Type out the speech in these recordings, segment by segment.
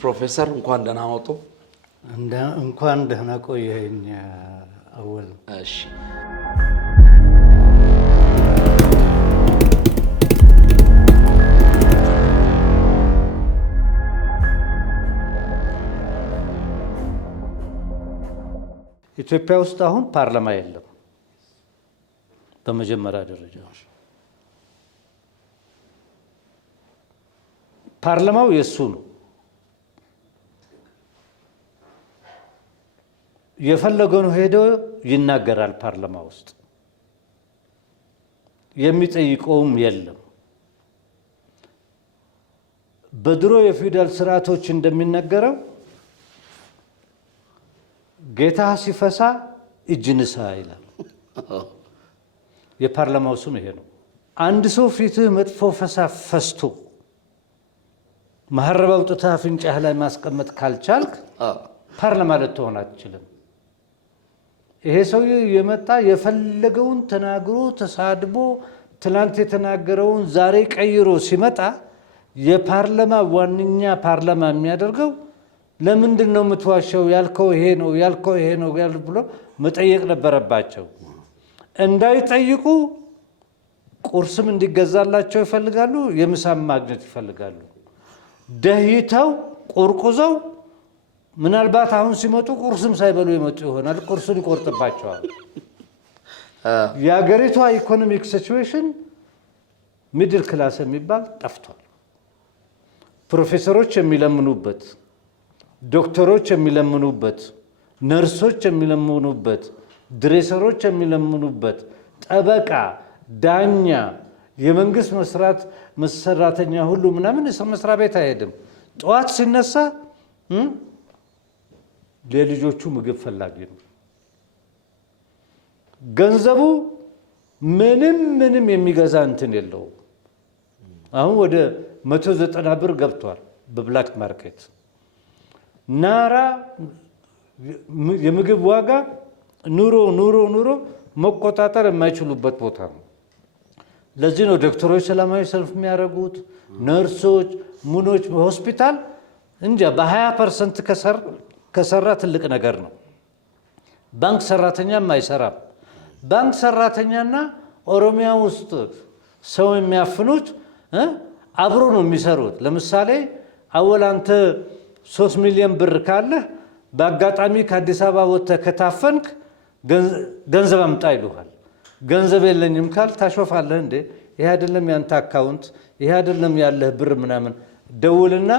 ፕሮፌሰር እንኳን ደህና መጡ። እንኳን ደህና ቆየኝ አወል። እሺ ኢትዮጵያ ውስጥ አሁን ፓርላማ የለም። በመጀመሪያ ደረጃ ፓርላማው የሱ ነው። የፈለገውን ሄዶ ይናገራል። ፓርላማ ውስጥ የሚጠይቀውም የለም። በድሮ የፊውዳል ስርዓቶች እንደሚነገረው ጌታ ሲፈሳ እጅ ንሳ ይላል። የፓርላማው ስም ይሄ ነው። አንድ ሰው ፊትህ መጥፎ ፈስቶ መሐረብ አውጥተህ አፍንጫህ ላይ ማስቀመጥ ካልቻልክ ፓርላማ ልትሆን አትችልም። ይሄ ሰውዬ የመጣ የፈለገውን ተናግሮ ተሳድቦ ትናንት የተናገረውን ዛሬ ቀይሮ ሲመጣ የፓርላማ ዋንኛ ፓርላማ የሚያደርገው ለምንድን ነው የምትዋሸው? ያልከው ይሄ ነው ያልከው ይሄ ነው ብሎ መጠየቅ ነበረባቸው። እንዳይጠይቁ ቁርስም እንዲገዛላቸው ይፈልጋሉ፣ የምሳም ማግኘት ይፈልጋሉ። ደህይተው ቁርቁዘው ምናልባት አሁን ሲመጡ ቁርስም ሳይበሉ ይመጡ ይሆናል። ቁርሱን ይቆርጥባቸዋል። የአገሪቷ ኢኮኖሚክ ሲቹዌሽን ሚድል ክላስ የሚባል ጠፍቷል። ፕሮፌሰሮች የሚለምኑበት፣ ዶክተሮች የሚለምኑበት፣ ነርሶች የሚለምኑበት፣ ድሬሰሮች የሚለምኑበት፣ ጠበቃ፣ ዳኛ፣ የመንግስት ሰራተኛ ሁሉ ምናምን መስሪያ ቤት አይሄድም። ጠዋት ሲነሳ ለልጆቹ ምግብ ፈላጊ ነው። ገንዘቡ ምንም የሚገዛ እንትን የለውም። አሁን ወደ 190 ብር ገብቷል በብላክ ማርኬት። ናራ የምግብ ዋጋ ኑሮ መቆጣጠር የማይችሉበት ቦታ ነው። ለዚህ ነው ዶክተሮች ሰላማዊ ሰልፍ የሚያደርጉት፣ ነርሶች፣ ሙኖች በሆስፒታል እንጃ በ20% ከሰራ ትልቅ ነገር ነው። ባንክ ሰራተኛም አይሰራም። ባንክ ሰራተኛና ኦሮሚያ ውስጥ ሰው የሚያፍኑት አብሮ ነው የሚሰሩት። ለምሳሌ አወል አንተ 3 ሚሊዮን ብር ካለህ በአጋጣሚ ከአዲስ አበባ ወጥተህ ከታፈንክ ገንዘብ አምጣ ይሉሃል። ገንዘብ የለኝም ካል ታሾፋለህ። እንዴ ይሄ አይደለም ያንተ አካውንት፣ ይሄ አይደለም ያለህ ብር ምናምን፣ ደውልና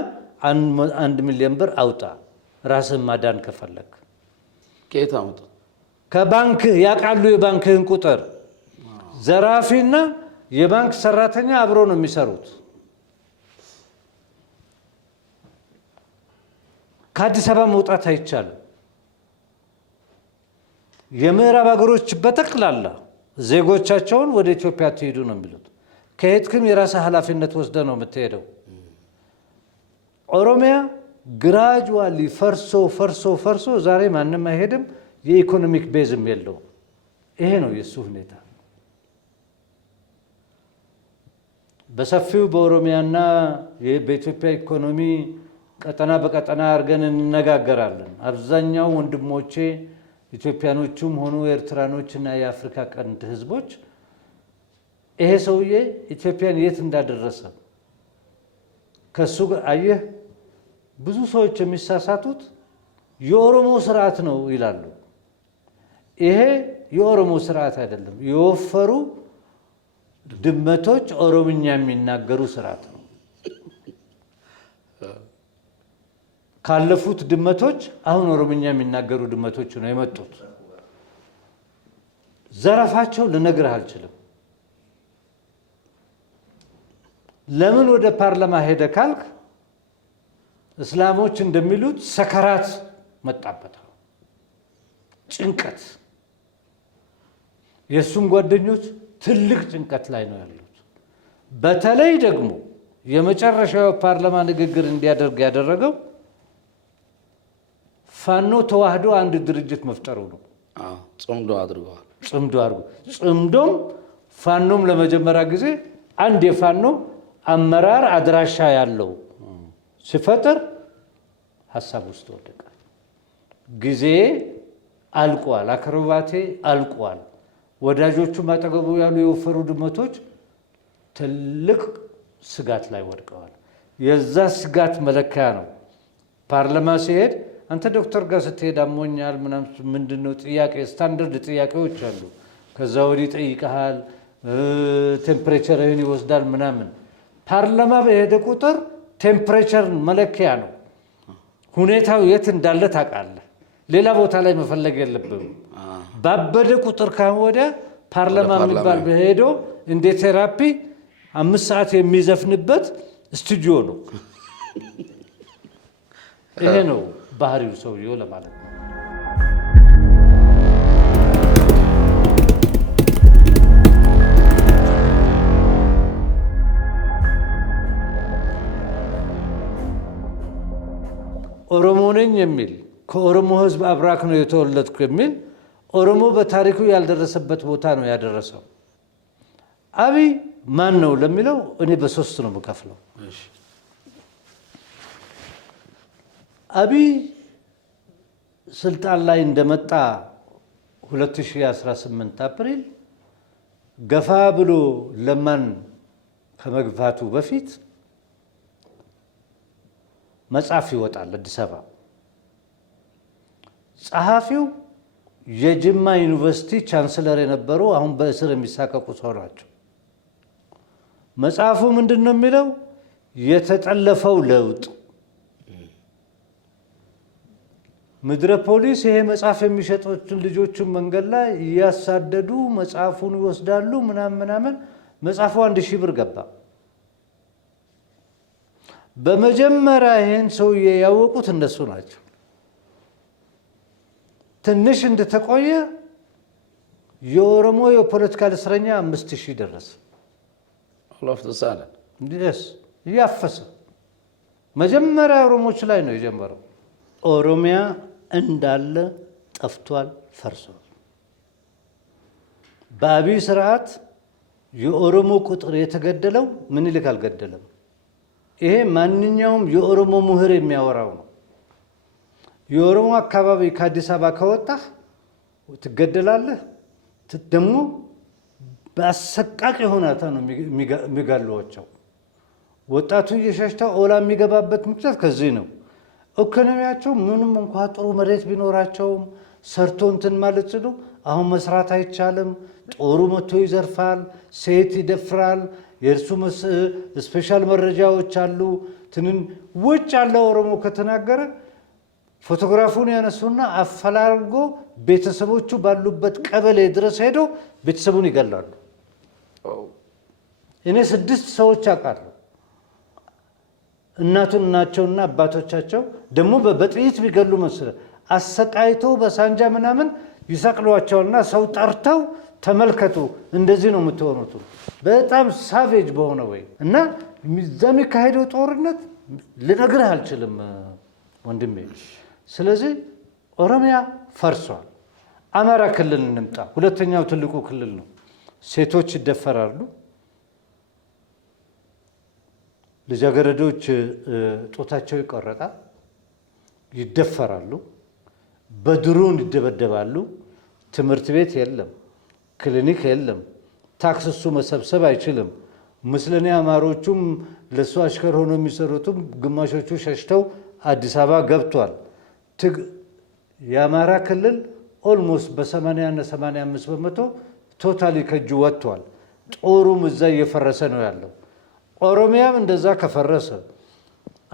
1 ሚሊዮን ብር አውጣ ራስህን ማዳን ከፈለክ። ከየት አመጣ? ከባንክ ያውቃሉ የባንክህን ቁጥር። ዘራፊና የባንክ ሰራተኛ አብሮ ነው የሚሰሩት። ከአዲስ አበባ መውጣት አይቻልም። የምዕራብ ሀገሮች በጠቅላላ ዜጎቻቸውን ወደ ኢትዮጵያ ትሄዱ ነው የሚሉት። ከሄድክም የራስህ ኃላፊነት ወስደህ ነው የምትሄደው። ኦሮሚያ ግራጁዋሊ ፈርሶ ዛሬ ማንም አይሄድም። የኢኮኖሚክ ቤዝም የለውም። ይሄ ነው የሱ ሁኔታ። በሰፊው በኦሮሚያና በኢትዮጵያ ኢኮኖሚ ቀጠና በቀጠና አድርገን እንነጋገራለን። አብዛኛው ወንድሞቼ ኢትዮጵያኖቹም ሆኑ ኤርትራኖችና የአፍሪካ ቀንድ ህዝቦች ይሄ ሰውዬ ኢትዮጵያን የት እንዳደረሰ ከሱ አየህ። ብዙ ሰዎች የሚሳሳቱት የኦሮሞ ስርዓት ነው ይላሉ። ይሄ የኦሮሞ ስርዓት አይደለም። የወፈሩ ድመቶች ኦሮምኛ የሚናገሩ ስርዓት ነው። ካለፉት ድመቶች አሁን ኦሮምኛ የሚናገሩ ድመቶች ነው የመጡት። ዘረፋቸው ልነግርህ አልችልም። ለምን ወደ ፓርላማ ሄደ ካልክ እስላሞች እንደሚሉት ሰከራት መጣበት፣ ጭንቀት። የሱም ጓደኞች ትልቅ ጭንቀት ላይ ነው ያሉት። በተለይ ደግሞ የመጨረሻው ፓርላማ ንግግር እንዲያደርግ ያደረገው ፋኖ ተዋህዶ አንድ ድርጅት መፍጠሩ ነው። ጽምዶ አድርገዋል። ጽምዶም ፋኖም ለመጀመሪያ ጊዜ አንድ የፋኖ አመራር አድራሻ ያለው ሲፈጥር ሀሳብ ውስጥ ወደቀ። ጊዜ አልቋል፣ አክሮባቴ አልቋል። ወዳጆቹ ማጠገቡ ያሉ የወፈሩ ድመቶች ትልቅ ስጋት ላይ ወድቀዋል። የዛ ስጋት መለኪያ ነው። ፓርላማ ሲሄድ አንተ ዶክተር ጋር ስትሄድ አሞኛል ምናምን ምንድነው ጥያቄ ስታንዳርድ ጥያቄዎች አሉ። ከዛ ወዲህ ጠይቀሃል፣ ቴምፕሬቸርህን ይወስዳል ምናምን። ፓርላማ በሄደ ቁጥር ቴምፕሬቸር መለኪያ ነው። ሁኔታው የት እንዳለ ታውቃለህ። ሌላ ቦታ ላይ መፈለግ የለብም። ባበደ ቁጥር ካሁን ወዲያ ፓርላማ የሚባል በሄዶ እንደ ቴራፒ 5 ሰዓት የሚዘፍንበት ስቱዲዮ ነው። ይሄ ነው ባህሪው ሰውየው ለማለት ነው። ኦሮሞ ነኝ የሚል ከኦሮሞ ሕዝብ አብራክ ነው የተወለድኩ የሚል ኦሮሞ በታሪኩ ያልደረሰበት ቦታ ነው ያደረሰው። አብይ ማን ነው ለሚለው እኔ በ3 ነው የምከፍለው። አብይ ስልጣን ላይ እንደመጣ 2018 አፕሪል ገፋ ብሎ ለማን ከመግፋቱ በፊት መጽሐፍ ይወጣል አዲስ አበባ። ጸሐፊው የጅማ ዩኒቨርሲቲ ቻንስለር የነበሩ አሁን በእስር የሚሳቀቁ ሰው ናቸው። መጽሐፉ ምንድን ነው የሚለው? የተጠለፈው ለውጥ። ምድረ ፖሊስ ይሄ መጽሐፍ የሚሸጡትን ልጆችን መንገድ ላይ እያሳደዱ መጽሐፉን ይወስዳሉ ምናምን። መጽሐፉ 1000 ብር ገባ። በመጀመሪያ ይሄን ሰውዬ ያወቁት እነሱ ናቸው። ትንሽ እንደተቆየ የኦሮሞ የፖለቲካል እስረኛ 5000 ደረሰ። እያፈሰ መጀመሪያ ኦሮሞች ላይ ነው የጀመረው። ኦሮሚያ እንዳለ ጠፍቷል፣ ፈርሷል። በአብይ ስርዓት የኦሮሞ ቁጥር የተገደለው ምኒልክ አልገደለም። ይሄ ማንኛውም የኦሮሞ ምሁር የሚያወራው ነው። የኦሮሞ አካባቢ ከአዲስ አበባ ከወጣህ ትገደላለህ። ደግሞ በአሰቃቂ ሁኔታ ነው የሚጋሏቸው። ወጣቱ እየሸሽታ ኦላ የሚገባበት ምክንያት ከዚህ ነው። ኢኮኖሚያቸው ምንም እንኳ ጥሩ መሬት ቢኖራቸውም ሰርቶ እንትን ማለት ሲሉ አሁን መስራት አይቻልም። ጦሩ መጥቶ ይዘርፋል፣ ሴት ይደፍራል። የእርሱ ስፔሻል መረጃዎች አሉ። ውጭ ያለው ኦሮሞ ከተናገረ ፎቶግራፉን ያነሱና አፈላልጎ ቤተሰቦቹ ባሉበት ቀበሌ ድረስ ሄዶ ቤተሰቡን ይገላሉ። እኔ 6 ሰዎች አውቃለሁ። እናቱን ናቸውና አባቶቻቸው ደግሞ በጥይት ቢገሉ መስለ አሰቃይቶ በሳንጃ ምናምን ይሰቅሏቸውና ሰው ጠርተው ተመልከቱ፣ እንደዚህ ነው የምትሆኑት። በጣም ሳቬጅ በሆነ ወይ እና እዛ የሚካሄደው ጦርነት ልነግርህ አልችልም ወንድሜ። ስለዚህ ኦሮሚያ ፈርሷል። አማራ ክልል እንምጣ። ሁለተኛው ትልቁ ክልል ነው። ሴቶች ይደፈራሉ። ልጃገረዶች ጦታቸው ይቆረጣል፣ ይደፈራሉ፣ በድሮን ይደበደባሉ። ትምህርት ቤት የለም፣ ክሊኒክ የለም። ታክስ እሱ መሰብሰብ አይችልም። ምስለኔ አማሮቹም ለሱ አሽከር ሆኖ የሚሰሩትም ግማሾቹ ሸሽተው አዲስ አበባ ገብቷል። የአማራ ክልል ኦልሞስት በ80 እና 85% ቶታሊ ከእጁ ወጥቷል። ጦሩም እዛ እየፈረሰ ነው ያለው። ኦሮሚያም እንደዛ ከፈረሰ፣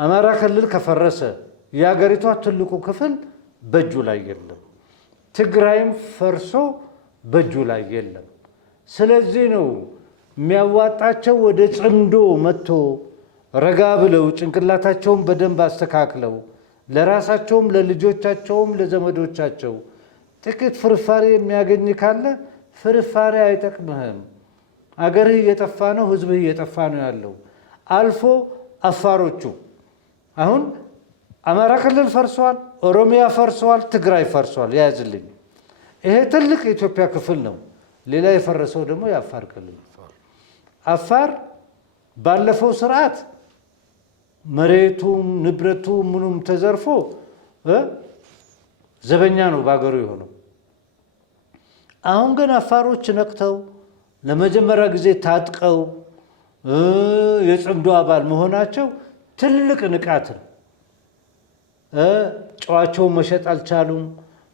አማራ ክልል ከፈረሰ የሀገሪቷ ትልቁ ክፍል በእጁ ላይ የለም። ትግራይም ፈርሶ በእጁ ላይ የለም። ስለዚህ ነው የሚያዋጣቸው ወደ ጽምዶ መጥቶ ረጋ ብለው ጭንቅላታቸውን በደንብ አስተካክለው ለራሳቸውም ለልጆቻቸውም ለዘመዶቻቸው ጥቂት ፍርፋሪ የሚያገኝ ካለ ፍርፋሪ አይጠቅምህም። አገርህ እየጠፋ ነው፣ ህዝብህ እየጠፋ ነው ያለው። አልፎ አፋሮቹ አሁን አማራ ክልል ፈርሷል፣ ኦሮሚያ ፈርሷል፣ ትግራይ ፈርሷል። ያዝልኝ። ይሄ ትልቅ የኢትዮጵያ ክፍል ነው። ሌላ የፈረሰው ደግሞ የአፋር ክልል። አፋር ባለፈው ስርዓት መሬቱም ንብረቱም ምኑም ተዘርፎ ዘበኛ ነው ባገሩ የሆነው። አሁን ግን አፋሮች ነቅተው ለመጀመሪያ ጊዜ ታጥቀው የጽምዶ አባል መሆናቸው ትልቅ ንቃት ነው። ጨዋቸውን መሸጥ አልቻሉም።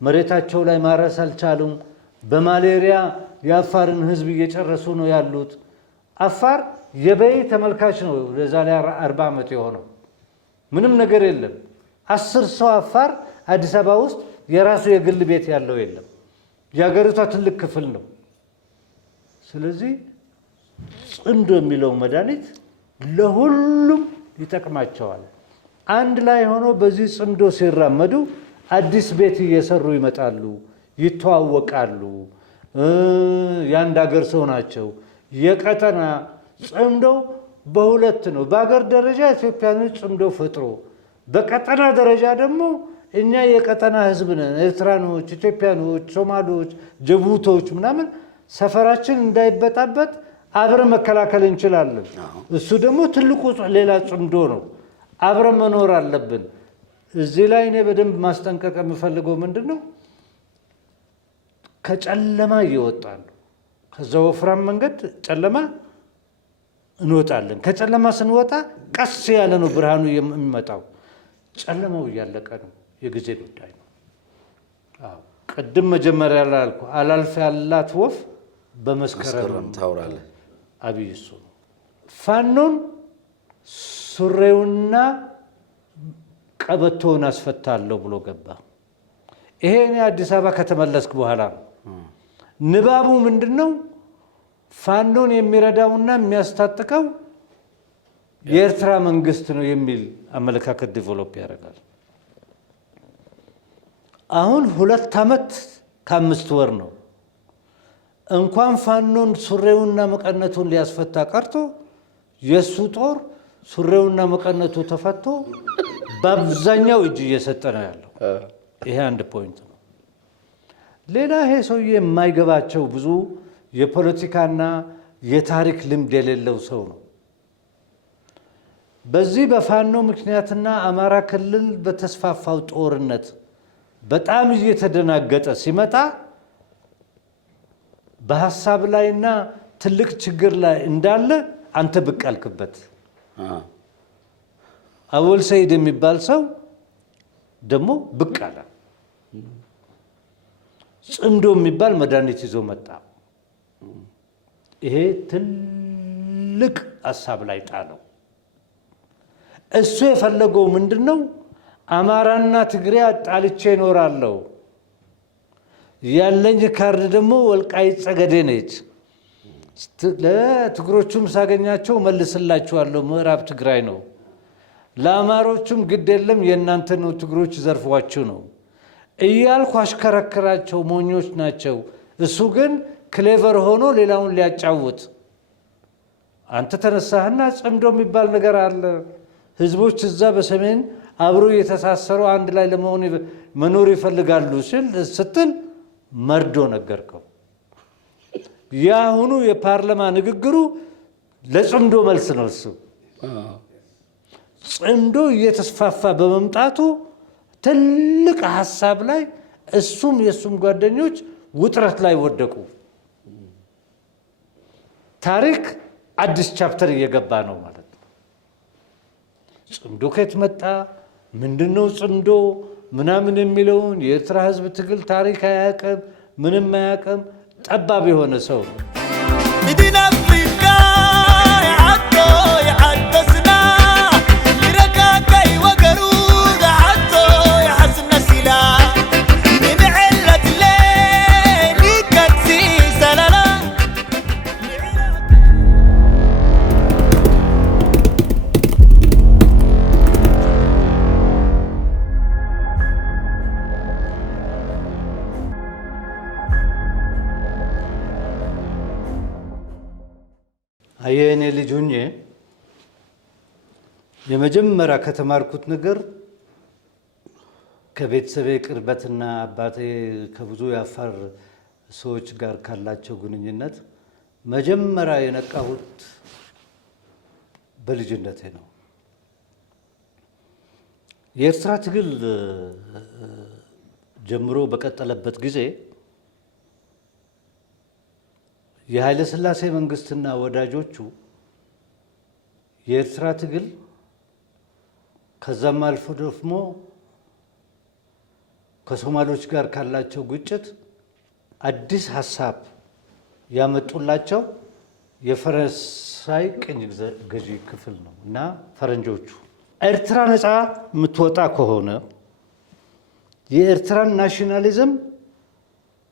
መሬታቸው ላይ ማረስ አልቻሉም። በማሌሪያ የአፋርን ሕዝብ እየጨረሱ ነው ያሉት። አፋር የበይ ተመልካች ነው። ለዛ ላይ 40 ዓመት የሆነው ምንም ነገር የለም። 10 ሰው አፋር አዲስ አበባ ውስጥ የራሱ የግል ቤት ያለው የለም። የሀገሪቷ ትልቅ ክፍል ነው። ስለዚህ ጽምዶ የሚለው መድኃኒት ለሁሉም ይጠቅማቸዋል። አንድ ላይ ሆኖ በዚህ ጽምዶ ሲራመዱ አዲስ ቤት እየሰሩ ይመጣሉ፣ ይተዋወቃሉ። የአንድ ሀገር ሰው ናቸው። የቀጠና ጽምዶ በሁለት ነው። በሀገር ደረጃ ኢትዮጵያኖች ጽምዶ ፈጥሮ፣ በቀጠና ደረጃ ደግሞ እኛ የቀጠና ህዝብ ነን፣ ኤርትራኖች፣ ኢትዮጵያኖች፣ ሶማሌዎች፣ ጅቡቶች ምናምን ሰፈራችን እንዳይበጣበጥ አብረን መከላከል እንችላለን። እሱ ደግሞ ትልቁ ሌላ ጽምዶ ነው። አብረን መኖር አለብን። እዚህ ላይ እኔ በደንብ ማስጠንቀቅ የምፈልገው ምንድን ነው፣ ከጨለማ እየወጣን ነው። ከዛ ወፍራም መንገድ ጨለማ እንወጣለን። ከጨለማ ስንወጣ ቀስ ያለ ነው ብርሃኑ የሚመጣው። ጨለማው እያለቀ ነው። የጊዜ ጉዳይ ነው። ቅድም መጀመሪያ ላልኩ አላልፍ ያላት ወፍ በመስከረም ታውራለህ። አብይ እሱ ነው። ፋኖን ሱሬውና ቀበቶውን አስፈታለሁ ብሎ ገባ። ይሄ እኔ አዲስ አበባ ከተመለስክ በኋላ ነው። ንባቡ ምንድን ነው? ፋኖን የሚረዳውና የሚያስታጥቀው የኤርትራ መንግስት ነው የሚል አመለካከት ዲቨሎፕ ያደርጋል። አሁን 2 ዓመት ከ5 ወር ነው። እንኳን ፋኖን ሱሬውና መቀነቱን ሊያስፈታ ቀርቶ የሱ ጦር ሱሬውና መቀነቱ ተፈቶ በአብዛኛው እጅ እየሰጠ ነው ያለው። ይሄ አንድ ፖይንት ነው። ሌላ ይሄ ሰውዬ የማይገባቸው ብዙ የፖለቲካና የታሪክ ልምድ የሌለው ሰው ነው። በዚህ በፋኖ ምክንያትና አማራ ክልል በተስፋፋው ጦርነት በጣም እየተደናገጠ ሲመጣ በሐሳብ ላይና ትልቅ ችግር ላይ እንዳለ አንተ ብቅ አልክበት። አወል ሰይድ የሚባል ሰው ደግሞ ብቅ አለ። ጽምዶ የሚባል መድኃኒት ይዞ መጣ። ይሄ ትልቅ ሐሳብ ላይ ጣለው። እሱ የፈለገው ምንድን ነው? አማራና ትግሬ አጣልቼ እኖራለሁ፣ ያለኝ ካርድ ደግሞ ወልቃይት ጠገዴ ነች፣ ለትግሮቹም ሳገኛቸው መልስላችኋለሁ፣ ምዕራብ ትግራይ ነው፣ ለአማሮቹም ግድ የለም የእናንተ ነው፣ ትግሮች ዘርፏችሁ ነው እያልኩ አሽከረክራቸው። ሞኞች ናቸው። እሱ ግን ክሌቨር ሆኖ ሌላውን ሊያጫውት። አንተ ተነሳህና ጽምዶ የሚባል ነገር አለ፣ ህዝቦች እዛ በሰሜን አብሮ የተሳሰሩ አንድ ላይ ለመሆን መኖር ይፈልጋሉ ስትል መርዶ ነገርከው። የአሁኑ የፓርላማ ንግግሩ ለጽምዶ መልስ ነው። እሱ ጽምዶ እየተስፋፋ በመምጣቱ ትልቅ ሐሳብ ላይ እሱም የእሱም ጓደኞች ውጥረት ላይ ወደቁ። ታሪክ አዲስ ቻፕተር እየገባ ነው ማለት ነው። ጽምዶ ከየት መጣ? ምንድነው ጽምዶ ምናምን የሚለውን የኤርትራ ህዝብ ትግል ታሪክ አያውቅም፣ ምንም አያውቅም። ጠባብ የሆነ ሰው ነው። የእኔ ልጅ ሁኜ የመጀመሪያ ከተማርኩት ነገር ከቤተሰቤ ቅርበትና አባቴ ከብዙ የአፋር ሰዎች ጋር ካላቸው ግንኙነት መጀመሪያ የነቃሁት በልጅነቴ ነው። የኤርትራ ትግል ጀምሮ በቀጠለበት ጊዜ የኃይለ ሥላሴ መንግስትና ወዳጆቹ የኤርትራ ትግል ከዛም አልፎ ደግሞ ከሶማሌዎች ጋር ካላቸው ግጭት አዲስ ሀሳብ ያመጡላቸው የፈረንሳይ ቅኝ ገዢ ክፍል ነው እና ፈረንጆቹ ኤርትራ ነፃ የምትወጣ ከሆነ የኤርትራን ናሽናሊዝም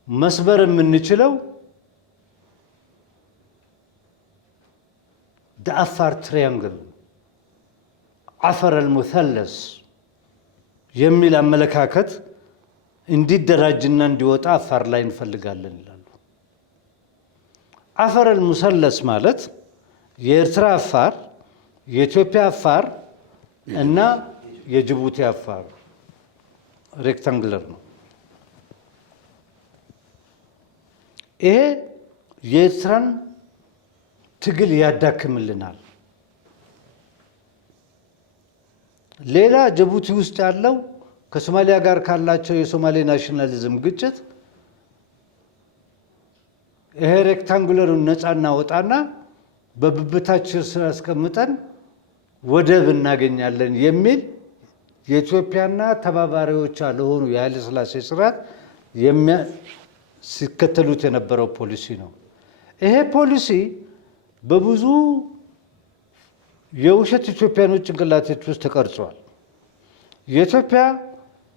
መስበር የምንችለው አፋር ትሪያንግል አፈር አልሙሰለስ የሚል አመለካከት እንዲደራጅና እንዲወጣ አፋር ላይ እንፈልጋለን ይላሉ። አፈር አልሙሰለስ ማለት የኤርትራ አፋር፣ የኢትዮጵያ አፋር እና የጅቡቲ አፋር ሬክታንግለር ነው። ይሄ የኤርትራን ትግል ያዳክምልናል። ሌላ ጅቡቲ ውስጥ ያለው ከሶማሊያ ጋር ካላቸው የሶማሌ ናሽናሊዝም ግጭት ይሄ ሬክታንጉለሩን ነፃ እናወጣና በብብታችን ስር አስቀምጠን ወደብ እናገኛለን የሚል የኢትዮጵያና ተባባሪዎች ለሆኑ የኃይለ ሥላሴ ስርዓት ሲከተሉት የነበረው ፖሊሲ ነው። ይሄ ፖሊሲ በብዙ የውሸት ኢትዮጵያኖች ጭንቅላቶች ውስጥ ተቀርጿል። የኢትዮጵያ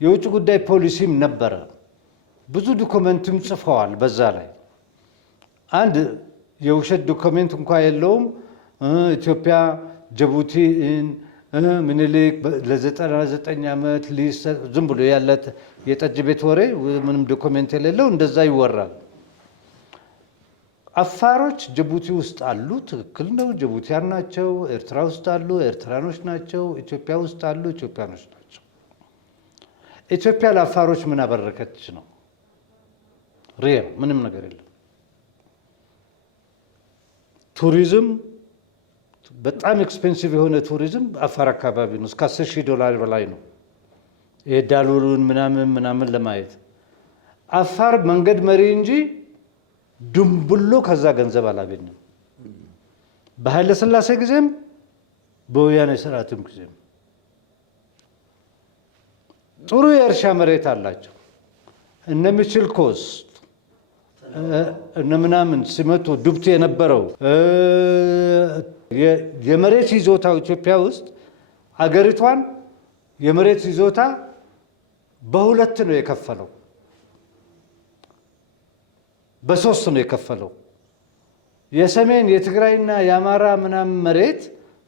የውጭ ጉዳይ ፖሊሲም ነበረ። ብዙ ዶክመንትም ጽፈዋል። በዛ ላይ አንድ የውሸት ዶክመንት እንኳ የለውም። ኢትዮጵያ ጅቡቲን ምኒልክ ለ99 ዓመት ዝም ብሎ ያለት የጠጅ ቤት ወሬ ምንም ዶክመንት የሌለው እንደዛ ይወራል። አፋሮች ጅቡቲ ውስጥ አሉ፣ ትክክል ነው። ጅቡቲያን ናቸው። ኤርትራ ውስጥ አሉ፣ ኤርትራኖች ናቸው። ኢትዮጵያ ውስጥ አሉ፣ ኢትዮጵያኖች ናቸው። ኢትዮጵያ ለአፋሮች ምን አበረከች ነው? ሪያ ምንም ነገር የለም። ቱሪዝም በጣም ኤክስፔንሲቭ የሆነ ቱሪዝም አፋር አካባቢ ነው። እስከ $10,000 በላይ ነው። ይሄ ዳሎሉን ምናምን ለማየት አፋር መንገድ መሪ እንጂ ድንብሎ ከዛ ገንዘብ አላገኘም። በኃይለ ሥላሴ ጊዜም በወያኔ ስርዓትም ጊዜም ጥሩ የእርሻ መሬት አላቸው። እነ ሚችል ኮስት እነ ምናምን ሲመጡ ዱብቲ የነበረው የመሬት ይዞታው ኢትዮጵያ ውስጥ አገሪቷን የመሬት ይዞታ በሁለት ነው የከፈለው፣ በሶስት ነው የከፈለው። የሰሜን የትግራይና የአማራ ምናምን መሬት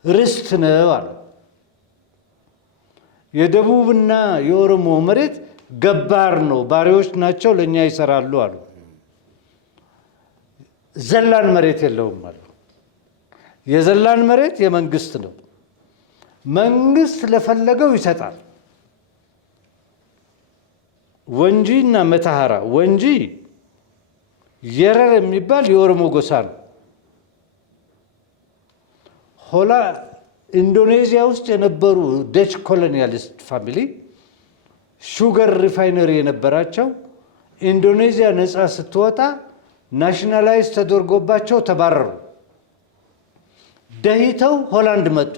ርስት ነው አለ። የደቡብና የኦሮሞ መሬት ገባር ነው፣ ባሪዎች ናቸው፣ ለኛ ይሰራሉ አሉ። ዘላን መሬት የለውም አሉ። የዘላን መሬት የመንግስት ነው። መንግስት ለፈለገው ይሰጣል። ወንጂና መተሐራ ወንጂ የረር የሚባል የኦሮሞ ጎሳ ነው። ሆላ ኢንዶኔዚያ ውስጥ የነበሩ ደች ኮሎኒያሊስት ፋሚሊ ሹገር ሪፋይነሪ የነበራቸው ኢንዶኔዚያ ነፃ ስትወጣ ናሽናላይዝ ተደርጎባቸው ተባረሩ። ደህይተው ሆላንድ መጡ።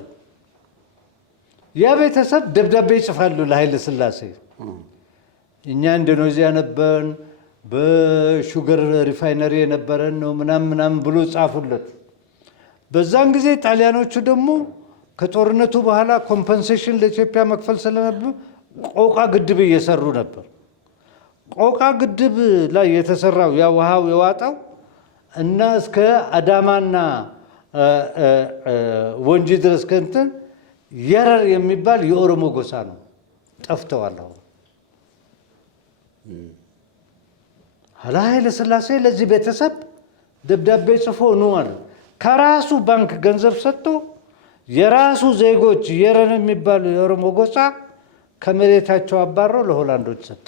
ያ ቤተሰብ ደብዳቤ ይጽፋሉ ለኃይለ ሥላሴ። እኛ ኢንዶኔዚያ ነበርን፣ በሹገር ሪፋይነሪ የነበረን ነው ምናምን ብሎ ጻፉለት። በዛን ጊዜ ጣሊያኖቹ ደግሞ ከጦርነቱ በኋላ ኮምፐንሴሽን ለኢትዮጵያ መክፈል ስለነበር ቆቃ ግድብ እየሰሩ ነበር። ቆቃ ግድብ ላይ የተሰራው ያ ውሃው የዋጣው እና እስከ አዳማና ወንጂ ድረስ ከእንትን የረር የሚባል የኦሮሞ ጎሳ ነው። ጠፍተዋል። አሁን ኃይለ ሥላሴ ለዚህ ቤተሰብ ደብዳቤ ጽፎ ነዋል። ከራሱ ባንክ ገንዘብ ሰጥቶ የራሱ ዜጎች የረር የሚባሉ የኦሮሞ ጎሳ ከመሬታቸው አባረው ለሆላንዶች ሰጠ።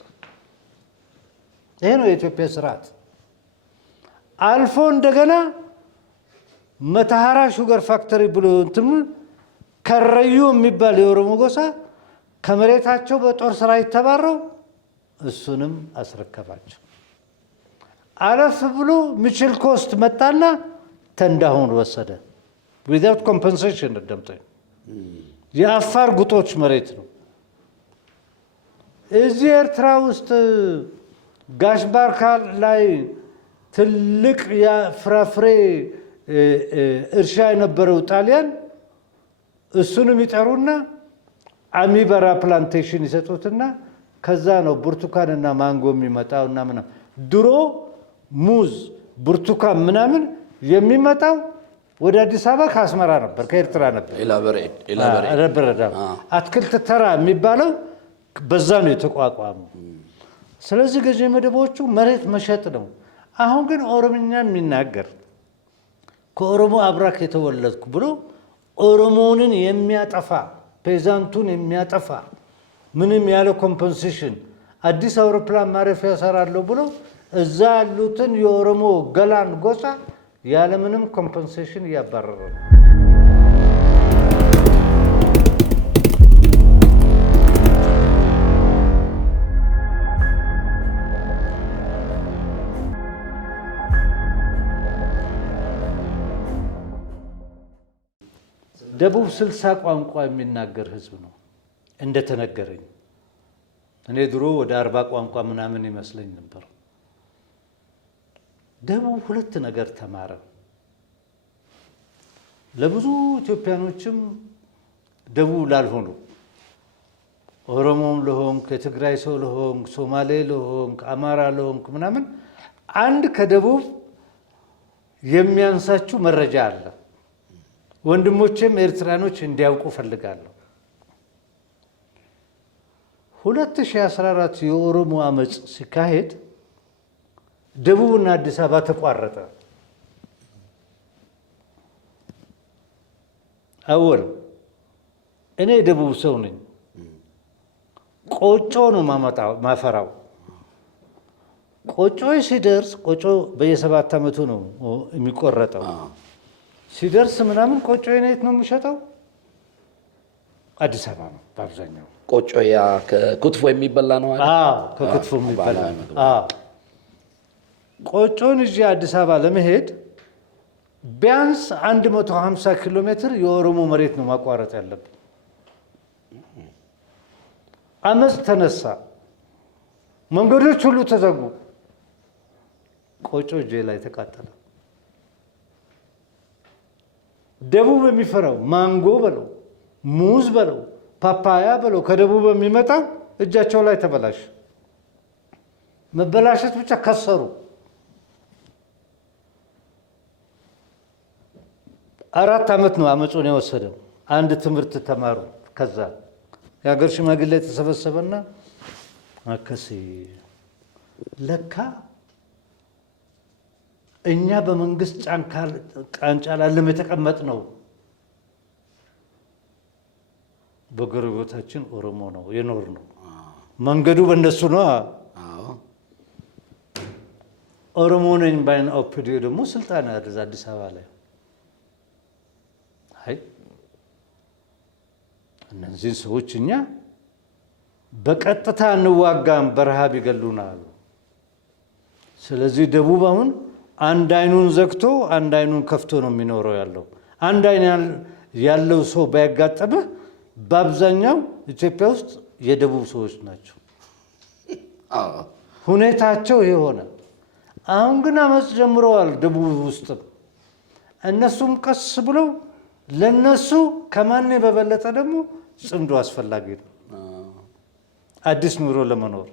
ይሄ ነው የኢትዮጵያ ስርዓት። አልፎ እንደገና መተሐራ ሹገር ፋክተሪ ብሎ እንትም ከረዩ የሚባል የኦሮሞ ጎሳ ከመሬታቸው በጦር ሰራዊት ተባረው እሱንም አስረከባቸው። አለፍ ብሎ ሚችል ኮስት መጣና ተንዳሆን ወሰደ without compensation እንደምታይ የአፋር ጉጦች መሬት ነው። እዚህ ኤርትራ ውስጥ ጋሽ ባርካ ላይ ትልቅ የፍራፍሬ እርሻ የነበረው ጣሊያን እሱንም ይጠሩና አሚበራ ፕላንቴሽን ይሰጡትና ከዛ ነው ብርቱካንና ማንጎ የሚመጣውና ምናምን። ድሮ ሙዝ፣ ብርቱካን ምናምን የሚመጣው ወደ አዲስ አበባ ከአስመራ ነበር፣ ከኤርትራ ነበር። አትክልት ተራ የሚባለው በዛ ነው የተቋቋመው። ስለዚህ ገዢ መደቦቹ መሬት መሸጥ ነው። አሁን ግን ኦሮምኛ የሚናገር ከኦሮሞ አብራክ የተወለድኩ ብሎ ኦሮሞንን የሚያጠፋ ፔዛንቱን የሚያጠፋ ምንም ያለ ኮምፐንሴሽን አዲስ አውሮፕላን ማረፊያ ሰራለሁ ብሎ እዛ ያሉትን የኦሮሞ ገላን ጎሳ ያለ ምንም ኮምፐንሴሽን እያባረረ ነው። ደቡብ 60 ቋንቋ የሚናገር ህዝብ ነው እንደተነገረኝ። እኔ ድሮ ወደ 40 ቋንቋ ምናምን ይመስለኝ ነበር። ደቡብ ሁለት ነገር ተማረ። ለብዙ ኢትዮጵያኖችም ደቡብ ላልሆኑ ኦሮሞም ለሆንክ፣ የትግራይ ሰው ለሆንክ፣ ሶማሌ ለሆንክ፣ አማራ ለሆንክ ምናምን አንድ ከደቡብ የሚያንሳችሁ መረጃ አለ። ወንድሞቼም ኤርትራኖች እንዲያውቁ ፈልጋለሁ። 2014 የኦሮሞ አመጽ ሲካሄድ ደቡብና አዲስ አበባ ተቋረጠ። አወል እኔ ደቡብ ሰው ነኝ። ቆጮ ነው ማፈራው። ቆጮ ሲደርስ ቆጮ በየ7 ዓመቱ ነው የሚቆረጠው። ሲደርስ ምናምን ቆጮ የት ነው የሚሸጠው? አዲስ አበባ ነው በአብዛኛው። ቆጮ ያ ከኩትፎ የሚበላ ነው አይደል? ከኩትፎ የሚበላ። ቆጮን እዚህ አዲስ አበባ ለመሄድ ቢያንስ 150 ኪሎ ሜትር የኦሮሞ መሬት ነው ማቋረጥ ያለብን። አመጽ ተነሳ፣ መንገዶች ሁሉ ተዘጉ። ቆጮ እጄ ላይ ተቃጠለ። ደቡብ የሚፈራው ማንጎ በለው፣ ሙዝ በለው፣ ፓፓያ በለው ከደቡብ የሚመጣ እጃቸው ላይ ተበላሽ። መበላሸት ብቻ ከሰሩ። 4 ዓመት ነው አመጹን የወሰደው። አንድ ትምህርት ተማሩ። ከዛ የሀገር ሽማግሌ ተሰበሰበና አከሲ ለካ እኛ በመንግስት ጫንቃ ላለም የተቀመጥ ነው። በጎረቤታችን ኦሮሞ ነው የኖር ነው። መንገዱ በእነሱ ነው። ኦሮሞ ነኝ ባይን ኦፕዲዮ ደግሞ ስልጣን ያደረዘ አዲስ አበባ ላይ። አይ እነዚህ ሰዎች እኛ በቀጥታ እንዋጋም፣ በረሃብ ይገሉናል። ስለዚህ ደቡብ አሁን አንድ አይኑን ዘግቶ አንድ አይኑን ከፍቶ ነው የሚኖረው ያለው። አንድ አይን ያለው ሰው ባያጋጠመህ በአብዛኛው ኢትዮጵያ ውስጥ የደቡብ ሰዎች ናቸው። ሁኔታቸው ይሄ ሆነ። አሁን ግን አመጽ ጀምረዋል ደቡብ ውስጥ። እነሱም ቀስ ብለው ለነሱ ከማን በበለጠ ደግሞ ጽምዶ አስፈላጊ ነው። አዲስ ኑሮ ለመኖር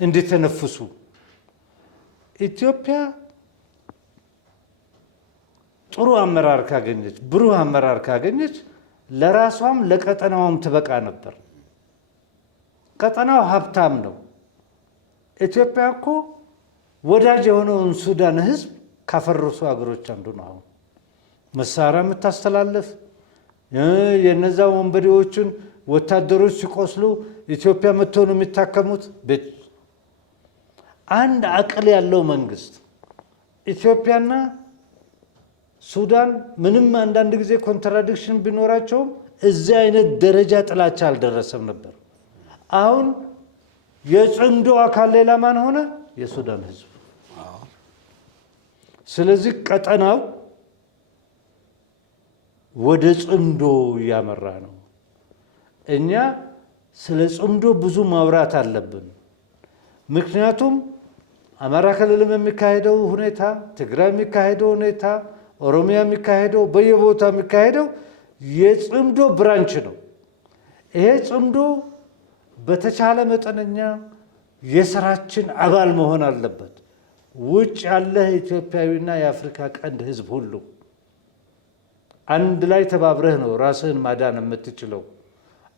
እንዲተነፍሱ ኢትዮጵያ ጥሩ አመራር ካገኘች፣ ብሩህ አመራር ካገኘች ለራሷም ለቀጠናውም ትበቃ ነበር። ቀጠናው ሀብታም ነው። ኢትዮጵያ እኮ ወዳጅ የሆነውን ሱዳን ህዝብ ካፈረሱ ሀገሮች አንዱ ነው። አሁን መሳሪያ የምታስተላልፍ የነዛ ወንበዴዎችን ወታደሮች ሲቆስሉ ኢትዮጵያ መጥቶ ነው የሚታከሙት። አንድ አቅል ያለው መንግስት ኢትዮጵያና ሱዳን ምንም አንዳንድ ጊዜ ኮንትራዲክሽን ቢኖራቸውም እዚህ አይነት ደረጃ ጥላቻ አልደረሰም ነበር። አሁን የጽምዶ አካል ሌላ ማን ሆነ? የሱዳን ህዝብ። ስለዚህ ቀጠናው ወደ ጽምዶ እያመራ ነው። እኛ ስለ ጽምዶ ብዙ ማውራት አለብን። ምክንያቱም አማራ ክልልም የሚካሄደው ሁኔታ፣ ትግራይ የሚካሄደው ሁኔታ፣ ኦሮሚያ የሚካሄደው በየቦታው የሚካሄደው የጽምዶ ብራንች ነው። ይሄ ጽምዶ በተቻለ መጠነኛ የስራችን አባል መሆን አለበት። ውጭ ያለ ኢትዮጵያዊና የአፍሪካ ቀንድ ህዝብ ሁሉ አንድ ላይ ተባብረህ ነው ራስህን ማዳን የምትችለው።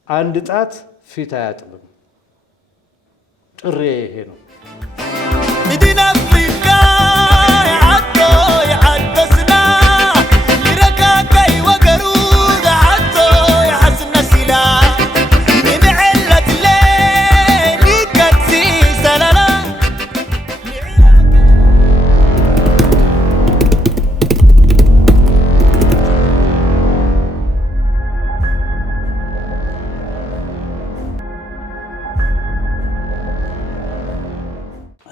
አንድ ጣት ፊት አያጥብም። ጥሬ ይሄ ነው።